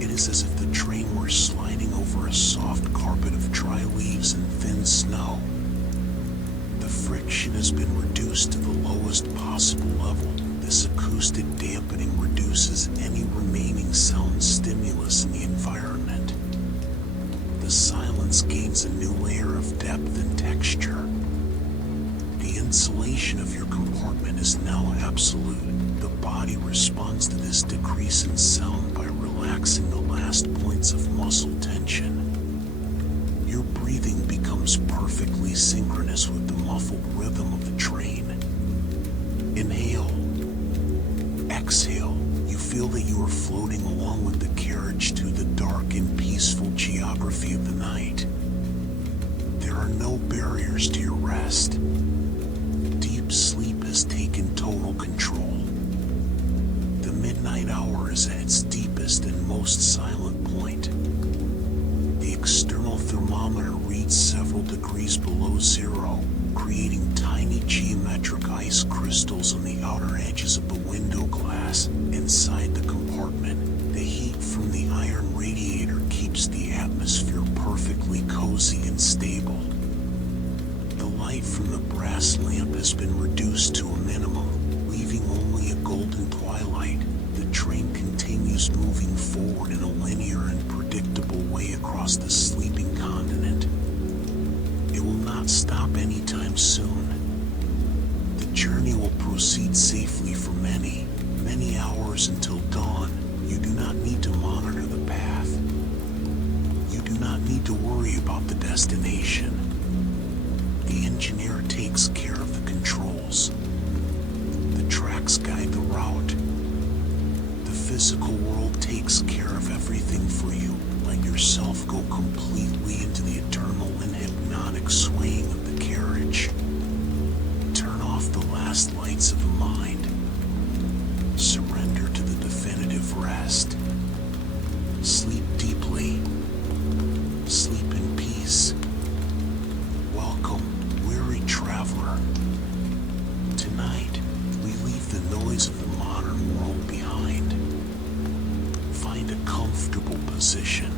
It is as if the train were sliding over a soft carpet of dry leaves and thin snow. The friction has been reduced to the lowest possible level. This acoustic dampening reduces any remaining sound stimulus in the environment. The silence gains a new layer of depth and texture. The insulation of your compartment is now absolute. The body responds to this decrease in sound by relaxing the last points of muscle tension. Your breathing becomes perfectly synchronous with the muffled rhythm of the train. Inhale. Exhale. You feel that you are floating along with the carriage through the dark and peaceful geography of the night. There are no barriers to your rest. Deep sleep has taken total control. The midnight hour is at its deepest and most silent point. The external thermometer reads several degrees below zero, creating tiny geometric ice crystals on the outer edges of the window glass. Inside the compartment, the heat from the iron radiator keeps the atmosphere perfectly cozy and stable. The light from the brass lamp has been reduced to a minimum, leaving only a golden twilight. The train continues moving forward in a linear and predictable way across the sleeping continent. It will not stop anytime soon. The journey will proceed safely for many hours until dawn. You do not need to monitor the path. You do not need to worry about the destination. The engineer takes care of the controls. The tracks guide the route. The physical world takes care of everything for you, Let yourself go completely into the eternal and hypnotic swaying of the carriage. Turn off the last lights of the mind. Surrender to the definitive rest. Sleep deeply. Sleep in peace. Welcome, weary traveler. Tonight, we leave the noise of the modern world behind. Find a comfortable position.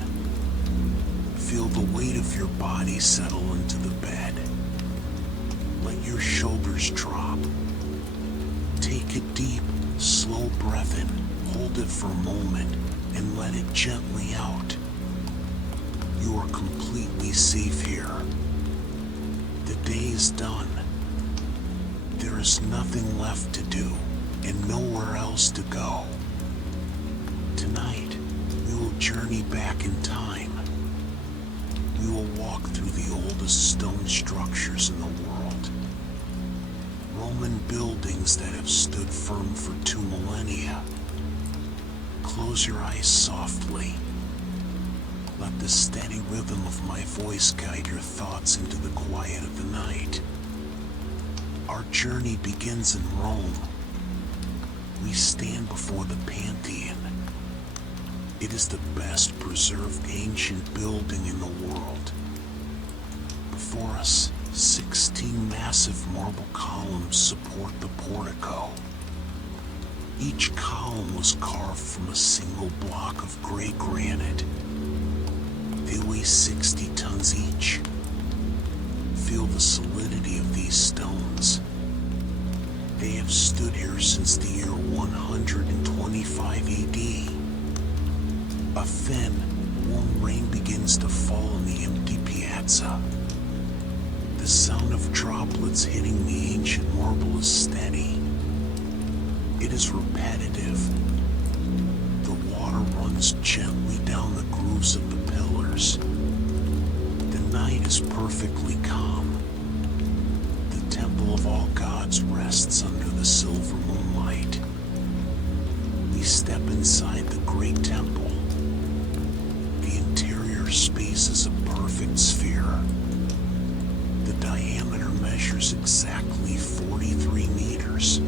Feel the weight of your body settle into the bed. Let your shoulders drop. Take a deep, slow breath in, hold it for a moment, and let it gently out. You are completely safe here. The day is done. There is nothing left to do, and nowhere else to go. Tonight, we will journey back in time. We will walk through the oldest stone structures in the world. Roman buildings that have stood firm for 2 millennia. Close your eyes softly. Let the steady rhythm of my voice guide your thoughts into the quiet of the night. Our journey begins in Rome. We stand before the Pantheon. It is the best preserved ancient building in the world. Before us, 16 massive marble columns support the portico. Each column was carved from a single block of gray granite. They weigh 60 tons each. Feel the solidity of these stones. They have stood here since the year 125 AD. A thin, warm rain begins to fall on the empty piazza. The sound of droplets hitting the ancient marble is steady. It is repetitive. The water runs gently down the grooves of the pillars. The night is perfectly calm. The temple of all gods rests under the silver moonlight. We step inside the great temple. The interior space is a perfect sphere. The diameter measures exactly 43 meters.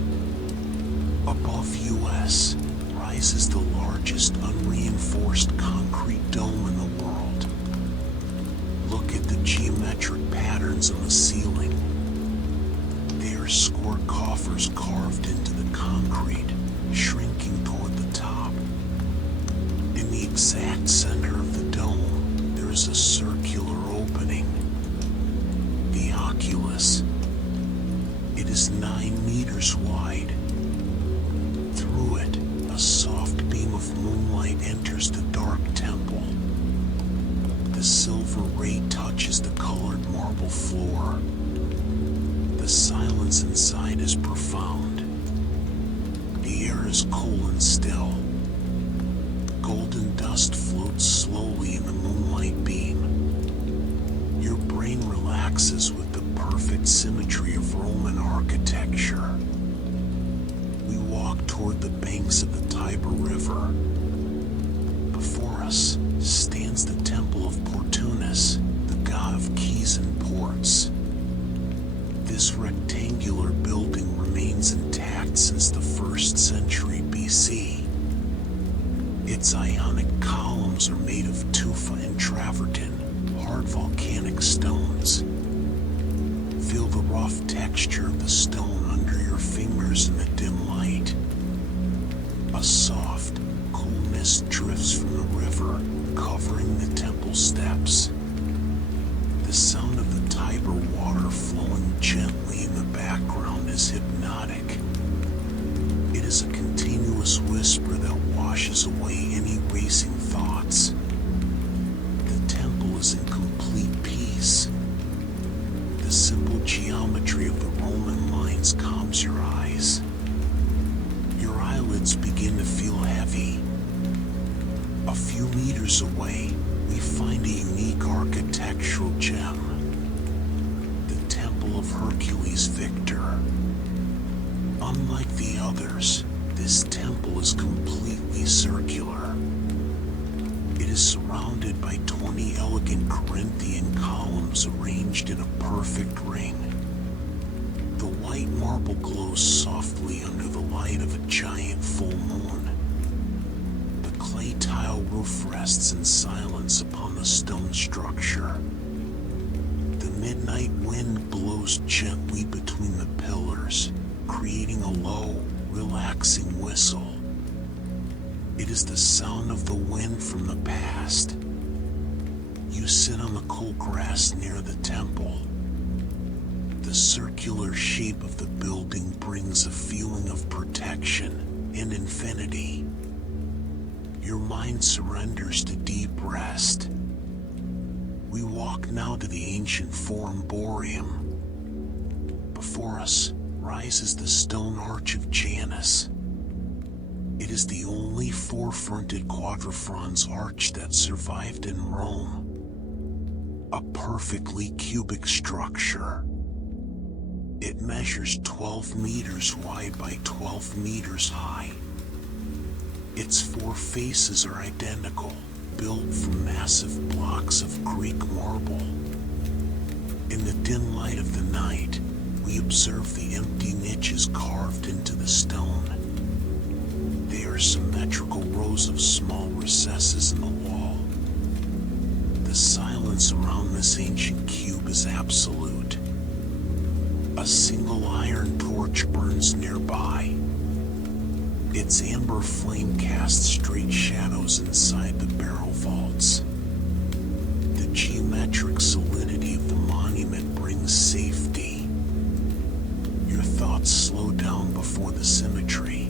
Above US rises the largest unreinforced concrete dome in the world. Look at the geometric patterns on the ceiling. They are square coffers carved into the concrete, shrinking toward the top. In the exact center of the dome, there is a circular opening. The oculus. It is 9 meters wide. Through it, a soft beam of moonlight enters the dark temple. The silver ray touches the colored marble floor. The silence inside is profound. The air is cool and still. Golden dust floats slowly in the moonlight beam. Your brain relaxes with the perfect symmetry of Roman architecture. We walk toward the banks of the Tiber River. Before us stands the Temple of Portunus, the god of keys and ports. This rectangular building remains intact since the 1st century BC. Its ionic columns are made of tufa and travertine, hard volcanic stones. Feel the rough texture of the stone under your fingers in the dim light. A soft, cool mist drifts from the river, covering the temple steps. The sound of the Tiber water flowing gently in the background is hypnotic. It is a continuous whisper that washes away any racing thoughts. The temple is in complete peace. The simple geometry of the Roman lines calms your eyes. Your eyelids begin to feel heavy. A few meters away, we find a unique architectural gem. The Temple of Hercules Victor. Unlike the others, this temple is completely circular. It It is surrounded by 20 elegant Corinthian columns arranged in a perfect ring. The white marble glows softly under the light of a giant full moon. The clay tile roof rests in silence upon the stone structure. The midnight wind blows gently between the pillars, creating a low, relaxing whistle. It is the sound of the wind from the past. You sit on the cool grass near the temple. The circular shape of the building brings a feeling of protection and infinity. Your mind surrenders to deep rest. We walk now to the ancient Forum Boreum. Before us rises the stone arch of Janus. It is the only four-fronted quadrifrons arch that survived in Rome. A perfectly cubic structure. It measures 12 meters wide by 12 meters high. Its four faces are identical, built from massive blocks of Greek marble. In the dim light of the night, we observe the empty niches carved into the stone. They are symmetrical rows of small recesses in the wall. The silence around this ancient cube is absolute. A single iron torch burns nearby. Its amber flame casts straight shadows inside the barrel vaults. The geometric solidity of the monument brings safety. Your thoughts slow down before the symmetry.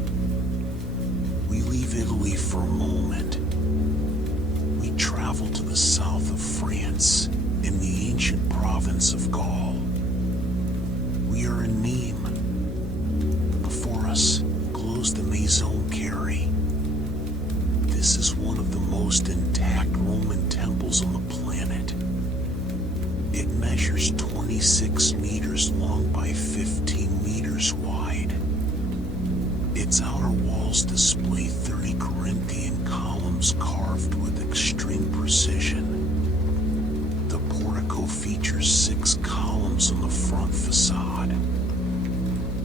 We leave Italy for a moment. We travel to the south of France, in the ancient province of Gaul. We are in Nîmes. Before us glows the Maison Carrée. This is one of the most intact Roman temples on the planet. It measures 26 meters long by 15 meters wide. Its outer walls display 30 Corinthian columns carved with extreme precision. The portico features 6 columns on the front facade.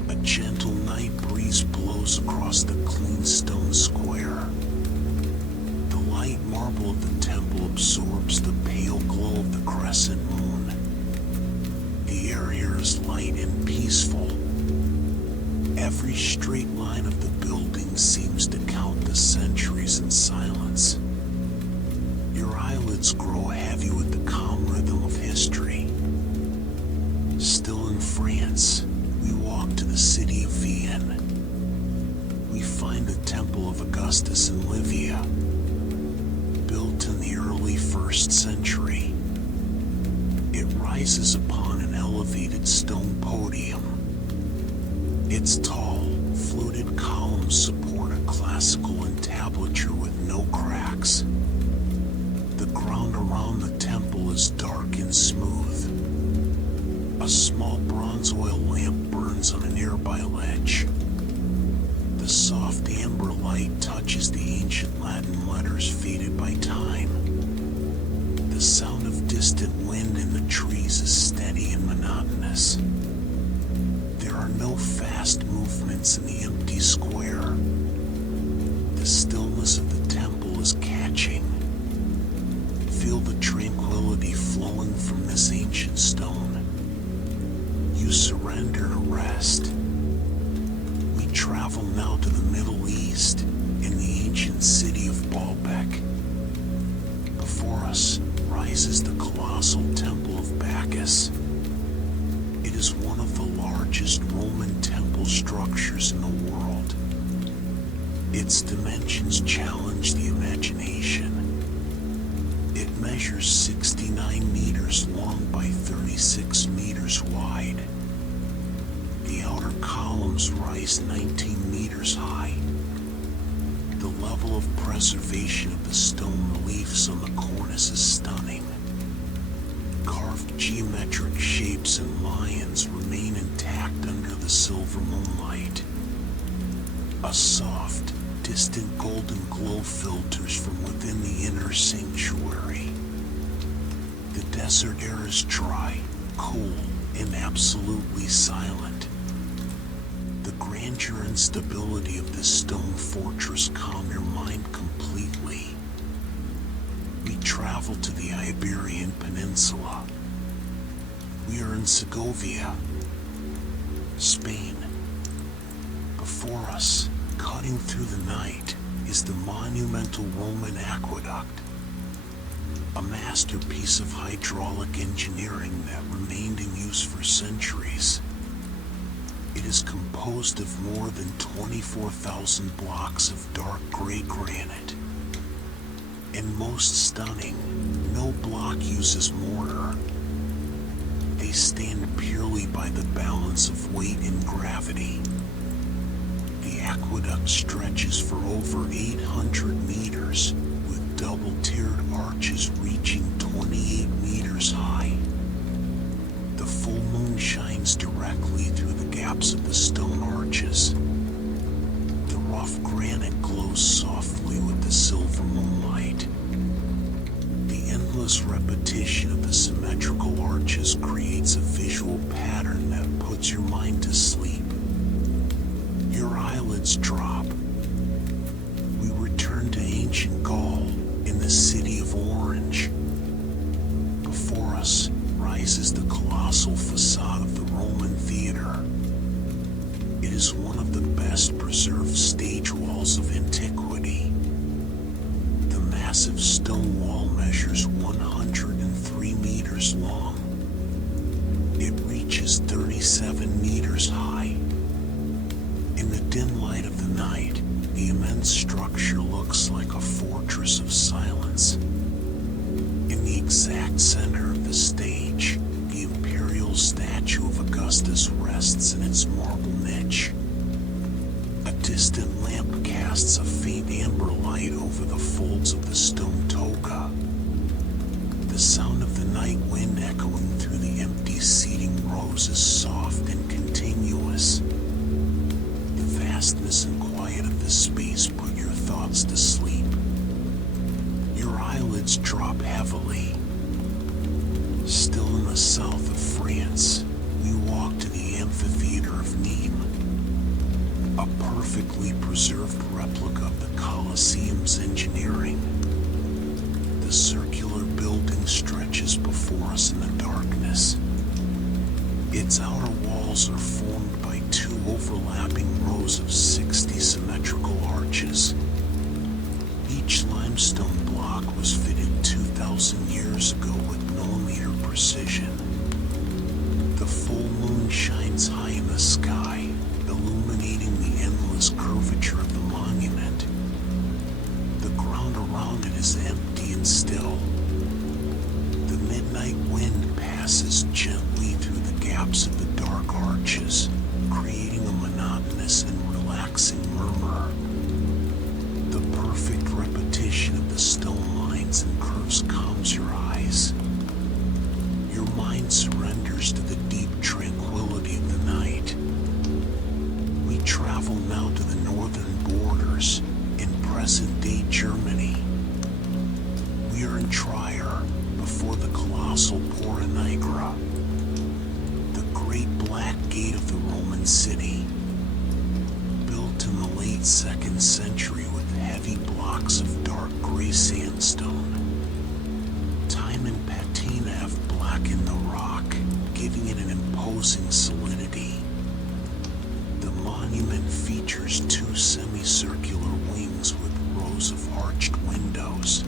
A gentle night breeze blows across the clean stone square. The light marble of the temple absorbs the pale glow of the crescent moon. The area is light and peaceful. Every straight line of the building seems to count the centuries in silence. Your eyelids grow heavy with the calm rhythm of history. Still in France, we walk to the city of Vienne. We find the Temple of Augustus in Livia, built in the early 1st century. It rises upon an elevated stone podium. Its tall, fluted columns support a classical entablature with no cracks. The ground around the temple is dark and smooth. A small bronze oil lamp burns on a nearby ledge. The soft amber light touches the ancient Latin letters faded by time. The sound of distant wind in the trees is steady and monotonous. There are no fast movements in the empty square. The stillness of the temple is catching. Feel the tranquility flowing from this ancient stone. You surrender to rest. We travel now to the Middle East, in the ancient city of Baalbek. Before us rises the colossal temple of Bacchus. It is one of the largest Roman temple structures in the world. Its dimensions challenge the imagination. It measures 69 meters long by 36 meters wide. The outer columns rise 19 meters high. The level of preservation of the stone reliefs on the cornice is stunning. Carved geometric shapes and lions remain intact under the silver moonlight. A soft, Distant golden glow filters from within the inner sanctuary. The desert air is dry, cool, and absolutely silent. The grandeur and stability of this stone fortress calm your mind completely. We travel to the Iberian Peninsula. We are in Segovia, Spain. Before us, cutting through the night, is the monumental Roman aqueduct, a masterpiece of hydraulic engineering that remained in use for centuries. It is composed of more than 24,000 blocks of dark gray granite. And most stunning, no block uses mortar. They stand purely by the balance of weight and gravity. The aqueduct stretches for over 800 meters, with double-tiered arches reaching 28 meters high. The full moon shines directly through the gaps of the stone arches. The rough granite glows softly with the silver moonlight. The endless repetition of the symmetrical arches creates a visual pattern that puts your mind to sleep. Your eyelids drop. We return to ancient Gaul in the city of Orange. Before us rises the colossal facade of the Roman theater. It is one of the best preserved stage walls of antiquity. The massive stone wall measures 103 meters long. It reaches 37 meters high. In the dim light of the night, the immense structure looks like a fortress of silence. In the exact center of the stage, the imperial statue of Augustus rests in its marble niche. A distant lamp casts a faint amber light over the folds of the stone toga. The sound of the night wind echoing through the empty seating rows is soft and continuous. The vastness and quiet of the space put your thoughts to sleep. Your eyelids drop heavily. Still in the south of France, we walk to the amphitheater of Nîmes, a perfectly preserved replica of the Colosseum's engineering. The circular building stretches before us in the darkness. Its outer walls are formed by two overlapping rows of 60 symmetrical arches. Each limestone block was fitted 2,000 years ago with millimeter precision. The full moon shines high in the sky, illuminating the endless curvature of the monument. The ground around it is empty and still. The midnight wind passes gently through the gaps of the dark arches, creating a monotonous and relaxing murmur. The perfect repetition of the stone lines and curves calms your eyes. Your mind surrenders to the deep tranquility of the night. We travel now to the northern borders, in present-day Germany. We are in Trier, before the colossal Porta Nigra, the great black gate of the Roman city. Built in the late 2nd century with heavy blocks of dark gray sandstone. Time and patina have blackened the rock, giving it an imposing solidity. The monument features two semicircular wings with rows of arched windows.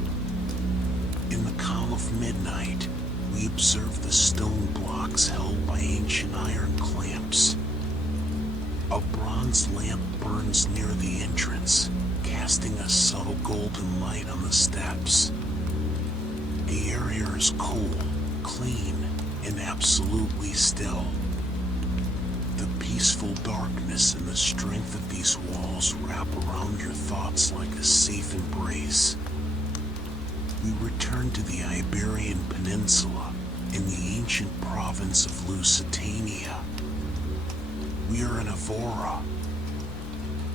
In the calm of midnight, we observe the stone blocks held by ancient iron clamps. A bronze lamp burns near the entrance, casting a subtle golden light on the steps. The air here is cool, clean, and absolutely still. The peaceful darkness and the strength of these walls wrap around your thoughts like a safe embrace. We return to the Iberian Peninsula in the ancient province of Lusitania. We are in Evora,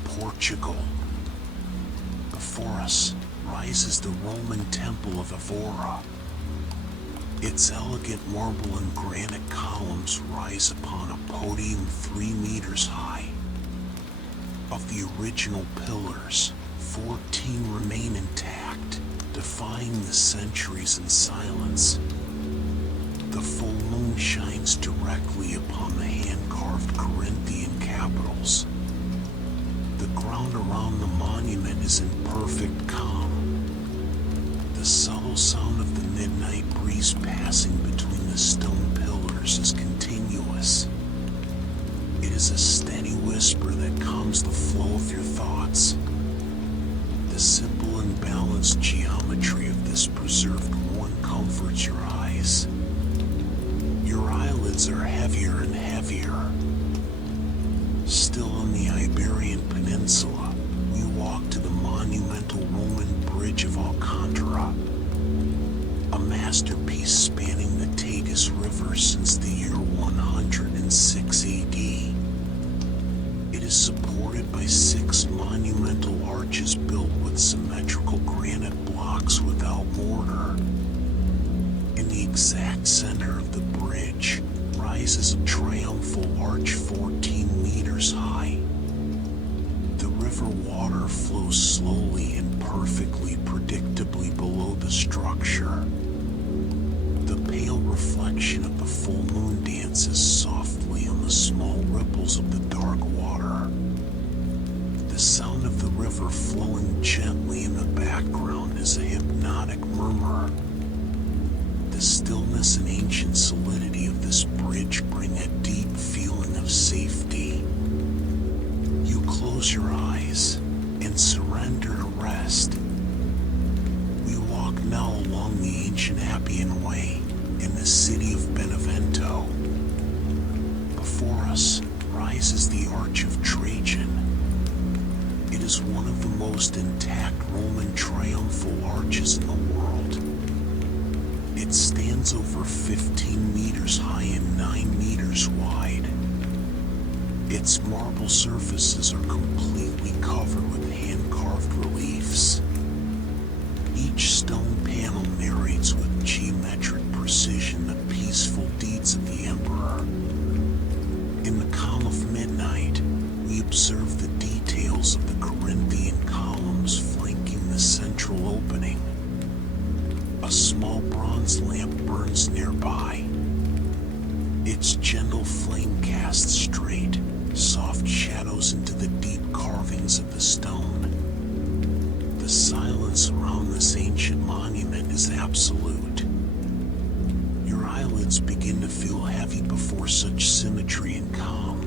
Portugal. Before us rises the Roman Temple of Evora. Its elegant marble and granite columns rise upon a podium 3 meters high. Of the original pillars, 14 remain intact, defying the centuries in silence. The full moon shines directly upon the hand-carved Corinthian capitals. The ground around the monument is in perfect calm. The subtle sound of the midnight breeze passing between the stone pillars is continuous. It is a steady whisper that calms the flow of your thoughts. The simple and balanced geometry of this preserved ruin comforts your eyes. Your eyelids are heavier and heavier. Still on the Iberian Peninsula, we walk to the monumental Roman Bridge of Alcantara, a masterpiece spanning the Tagus River since the year 106 AD. It is supported by 6 monumental arches built with symmetrical granite blocks without mortar. In the exact center of the bridge rises a triumphal arch 14 meters high. The river water flows slowly and perfectly predictably below the structure. The pale reflection of the full moon dances softly on the small ripples of the dark water. The sound of the river flowing gently in the background is a hypnotic murmur. The stillness and ancient solidity of this bridge bring a deep feeling of safety. You close your eyes and surrender to rest. We walk now along the ancient Appian Way in the city of Benevento. Before us rises the Arch of Trajan. It is one of the most intact Roman triumphal arches in the world. It stands over 15 meters high and 9 meters wide. Its marble surfaces are completely covered with hand-carved reliefs. Each stone panel narrates with geometric precision the peaceful deeds of the emperor. In the calm of midnight, we observe the details of the Corinthian columns flanking the central opening. A small bronze lamp burns nearby. Its gentle flame casts straight, soft shadows into the deep carvings of the stone. The silence around this ancient monument is absolute. Your eyelids begin to feel heavy before such symmetry and calm.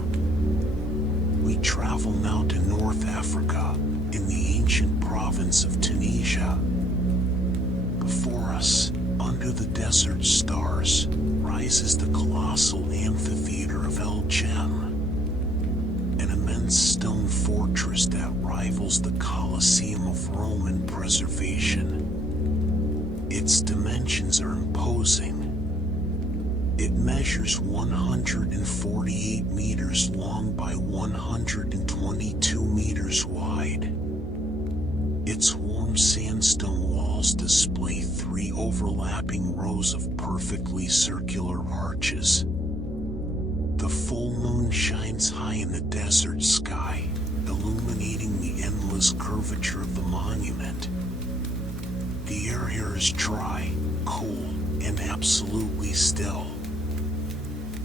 We travel now to North Africa, in the ancient province of Tunisia. Before us, under the desert stars, rises the colossal amphitheater of El Jem, an immense stone fortress that rivals the Colosseum of Rome in preservation. Its dimensions are imposing. It measures 148 meters long by 122 meters wide. Its warm sandstone walls display 3 overlapping rows of perfectly circular arches. The full moon shines high in the desert sky, illuminating the endless curvature of the monument. The air here is dry, cool, and absolutely still.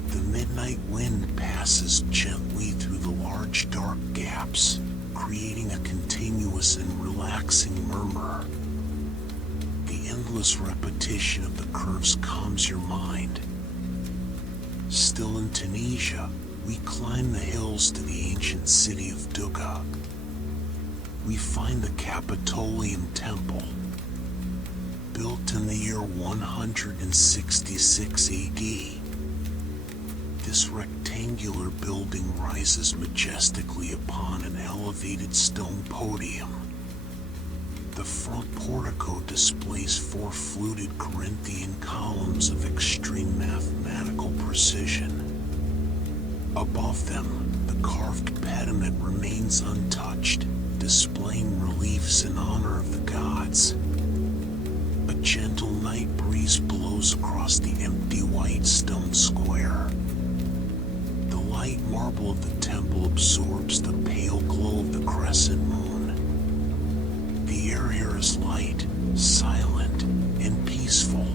The midnight wind passes gently through the large dark gaps, creating a continuous and relaxing murmur. The endless repetition of the curves calms your mind. Still in Tunisia, we climb the hills to the ancient city of Duga. We find the Capitolium Temple. Built in the year 166 AD. This rectangular building rises majestically upon an elevated stone podium. The front portico displays 4 fluted Corinthian columns of extreme mathematical precision. Above them, the carved pediment remains untouched, displaying reliefs in honor of the gods. A gentle night breeze blows across the empty white stone square. The light marble of the temple absorbs the pale glow of the crescent moon. The air here is light, silent, and peaceful.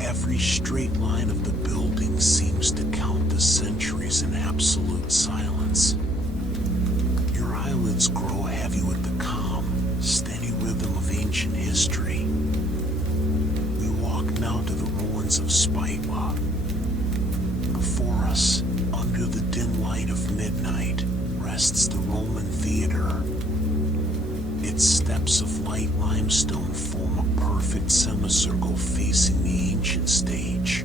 Every straight line of the building seems to count the centuries in absolute silence. Your eyelids grow heavy with the calm, steady rhythm of ancient history. We walk now to the ruins of Spitwa. Before us, under the dim light of midnight, rests the Roman theater. Its steps of light limestone form a perfect semicircle facing the ancient stage.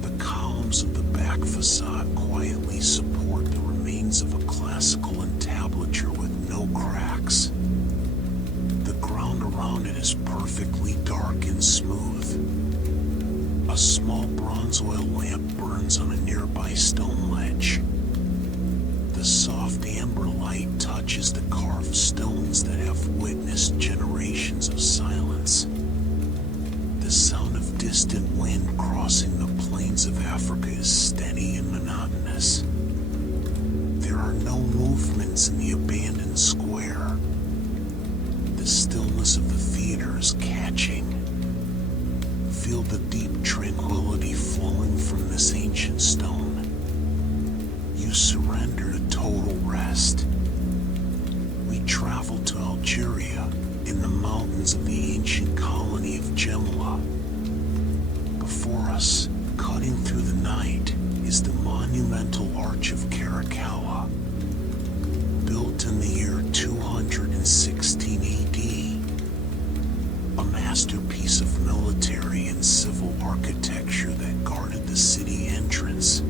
The columns of the back facade quietly support the remains of a classical entablature with no cracks. The ground around it is perfectly dark and smooth. A small bronze oil lamp burns on a nearby stone ledge. The soft amber light touches the carved stones that have witnessed generations of silence. The sound of distant wind crossing the plains of Africa is steady and monotonous. There are no movements in the abandoned square. The stillness of the theater is catching. Feel the deep tranquility flowing from this ancient stone. You surrender to total rest. We travel to Algeria, in the mountains of the ancient colony of Gemla. Before us, cutting through the night, is the monumental Arch of Caracalla. Built in the year 216 AD, a masterpiece of military and civil architecture that guarded the city entrance.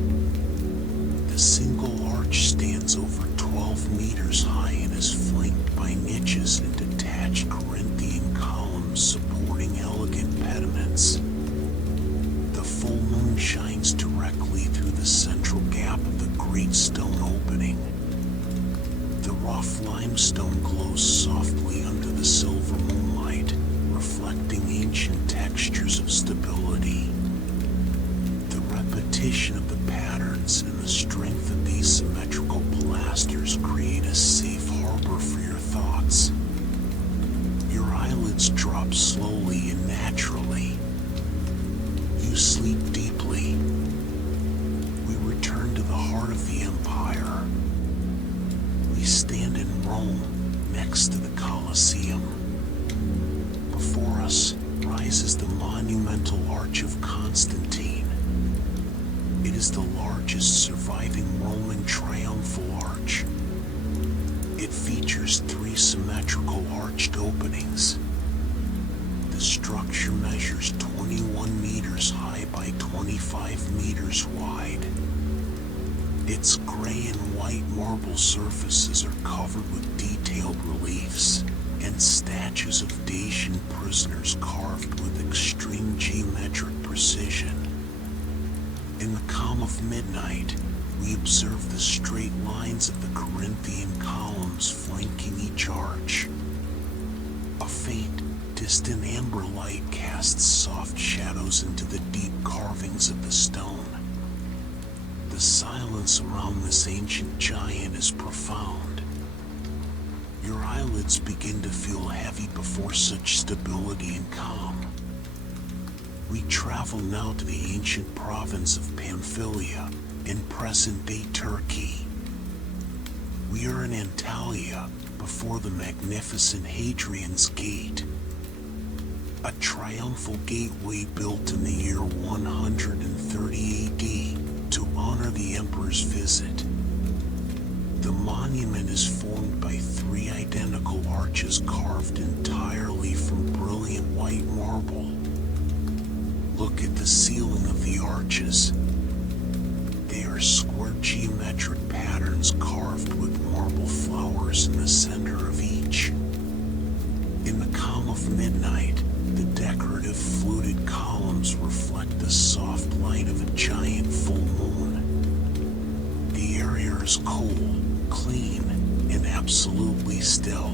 The single arch stands over 12 meters high and is flanked by niches and detached Corinthian columns supporting elegant pediments. The full moon shines directly through the central gap of the great stone opening. The rough limestone glows softly under the silver moonlight, reflecting ancient textures of stability. The repetition of the patterns and the strength of these symmetrical pilasters create a safe harbor for your thoughts. Your eyelids drop slowly and naturally. You sleep deeply. We return to the heart of the empire. We stand in Rome, next to the Colosseum. Before us rises the monumental Arch of Constantine. It is the largest surviving Roman triumphal arch. It features 3 symmetrical arched openings. The structure measures 21 meters high by 25 meters wide. Its gray and white marble surfaces are covered with detailed reliefs and statues of Dacian prisoners carved with extreme geometric precision. In the calm of midnight, we observe the straight lines of the Corinthian columns flanking each arch. A faint, distant amber light casts soft shadows into the deep carvings of the stone. The silence around this ancient giant is profound. Your eyelids begin to feel heavy before such stability and calm. We travel now to the ancient province of Pamphylia, in present-day Turkey. We are in Antalya, before the magnificent Hadrian's Gate, a triumphal gateway built in the year 130 AD to honor the emperor's visit. The monument is formed by 3 identical arches carved entirely from brilliant white marble. Look at the ceiling of the arches. They are square geometric patterns carved with marble flowers in the center of each. In the calm of midnight, the decorative fluted columns reflect the soft light of a giant full moon. The air here is cool, clean, and and absolutely still.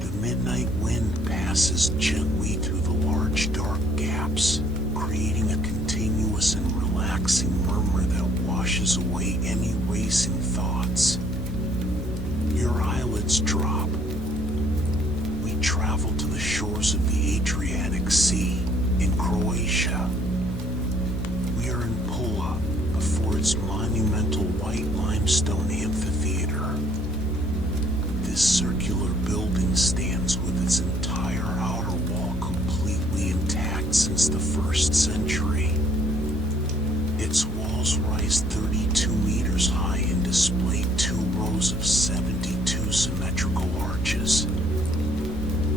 The midnight wind passes gently through the large dark gaps, creating a continuous and relaxing murmur that washes away any racing thoughts. Your eyelids drop. We travel to the shores of the Adriatic Sea in Croatia. We are in Pula before its monumental white limestone amphitheater. This circular building stands with its entire outer wall completely intact since the 1st century. Its walls rise 32 meters high and display 2 rows of 72 symmetrical arches.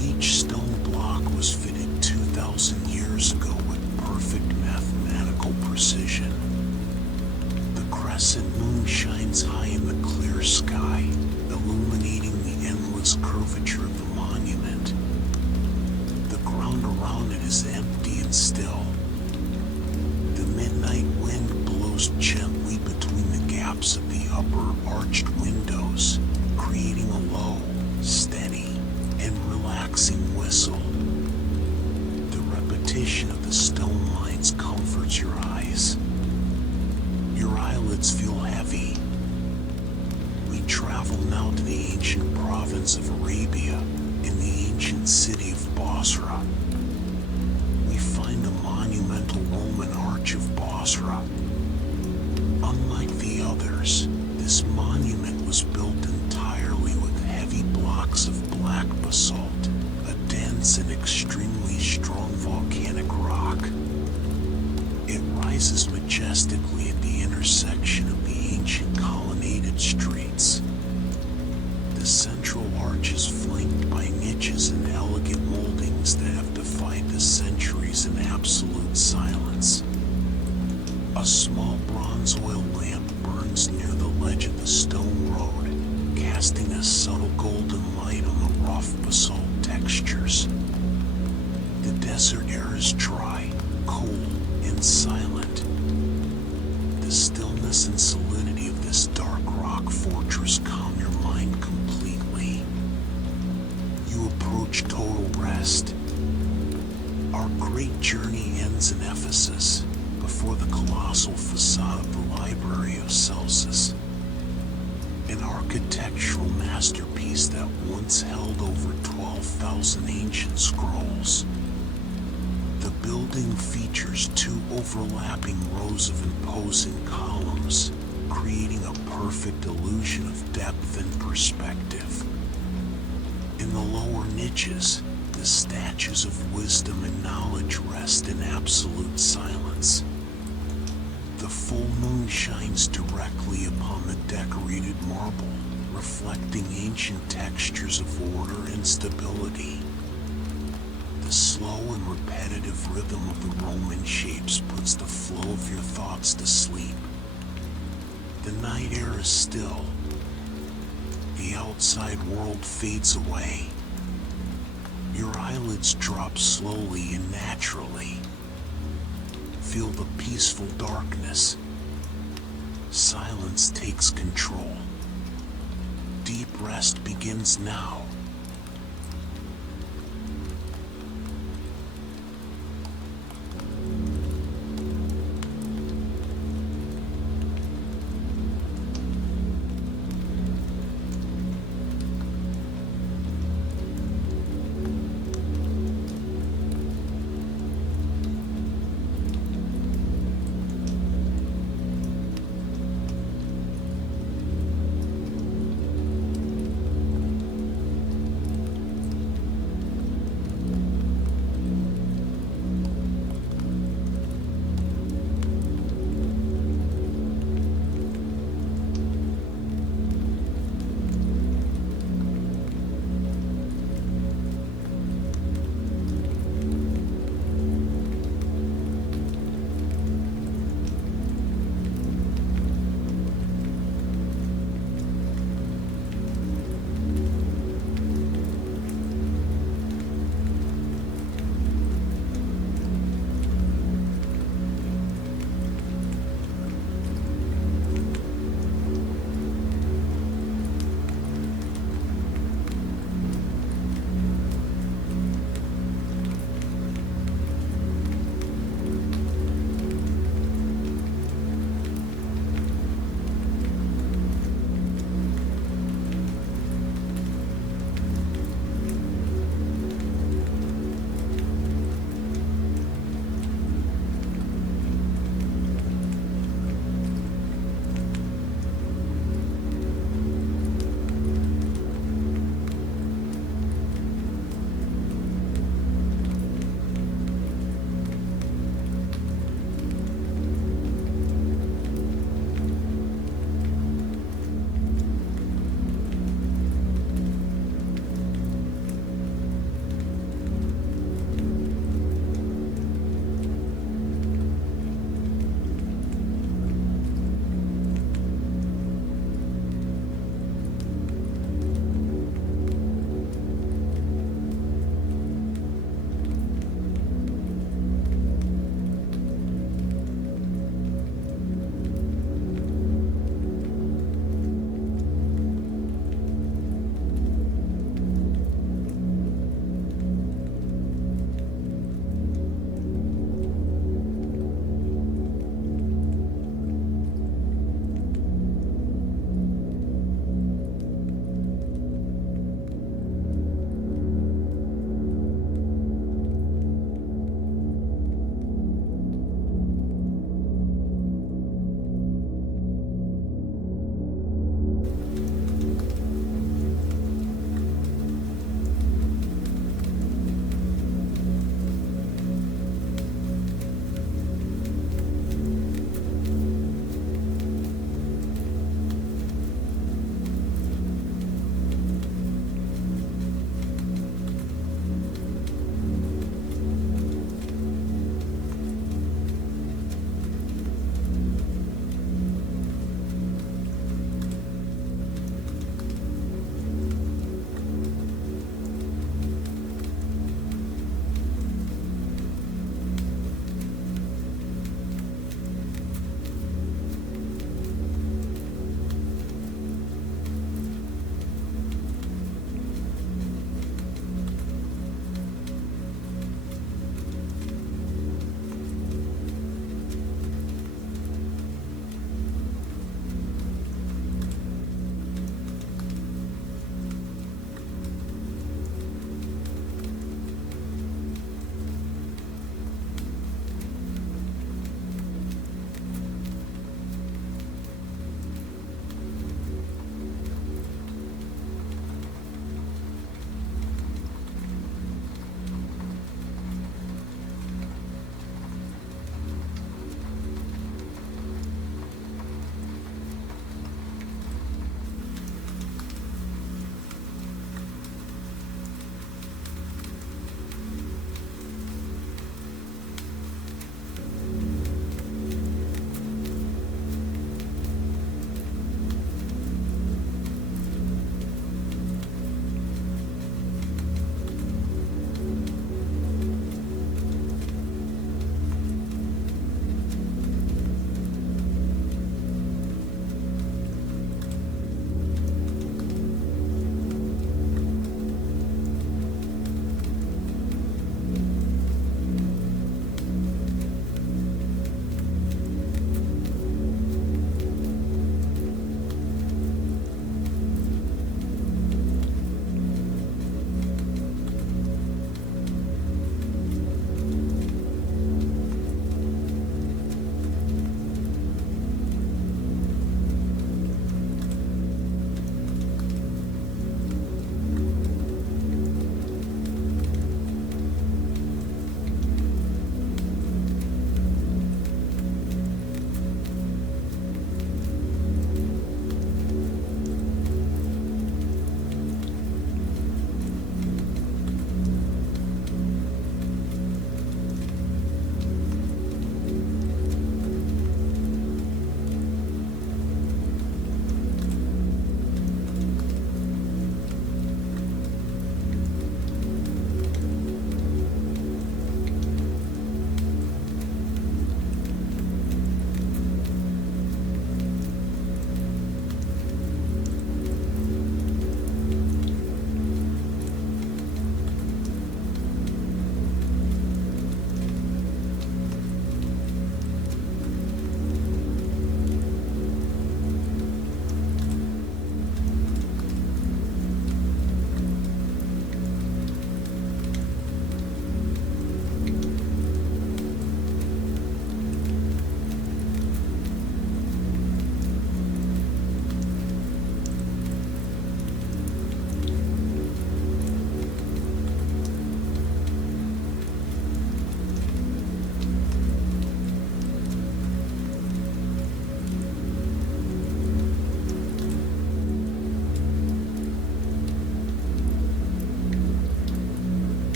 Each stone block was fitted 2,000 years ago with perfect mathematical precision. The crescent moon shines high in the clear sky, illuminating the endless curvature of the monument. The ground around it is empty and still. The midnight wind blows gently between the gaps of the upper arched windows, creating a low, steady, and relaxing whistle. The repetition of the stone lines comforts your eyes. Your eyelids feel heavy. We travel now to the ancient province of Arabia in the ancient city of Basra. We find the monumental Roman Arch of Basra. Unlike the others, this monument was built entirely with heavy blocks of black basalt, a dense and extremely strong volcanic rock. It rises majestically at the intersection of the ancient colonnaded streets. The central arch is flanked by niches and elegant moldings that have defied the centuries in absolute silence. A small bronze oil lamp burns near the ledge of the stone road, casting a subtle golden light on the rough basalt textures. The desert air is dry, cool, and silent. The stillness and solidity of this dark rock fortress calm your mind completely. You approach total rest. Our great journey ends in Ephesus, before the colossal facade of the Library of Celsus, an architectural masterpiece that once held over 12,000 ancient scrolls. The building features 2 overlapping rows of imposing columns, creating a perfect illusion of depth and perspective. In the lower niches, the statues of wisdom and knowledge rest in absolute silence. The full moon shines directly upon the decorated marble, reflecting ancient textures of order and stability. The slow and repetitive rhythm of the Roman shapes puts the flow of your thoughts to sleep. The night air is still. The outside world fades away. Your eyelids drop slowly and naturally. Feel the peaceful darkness. Silence takes control. Deep rest begins now,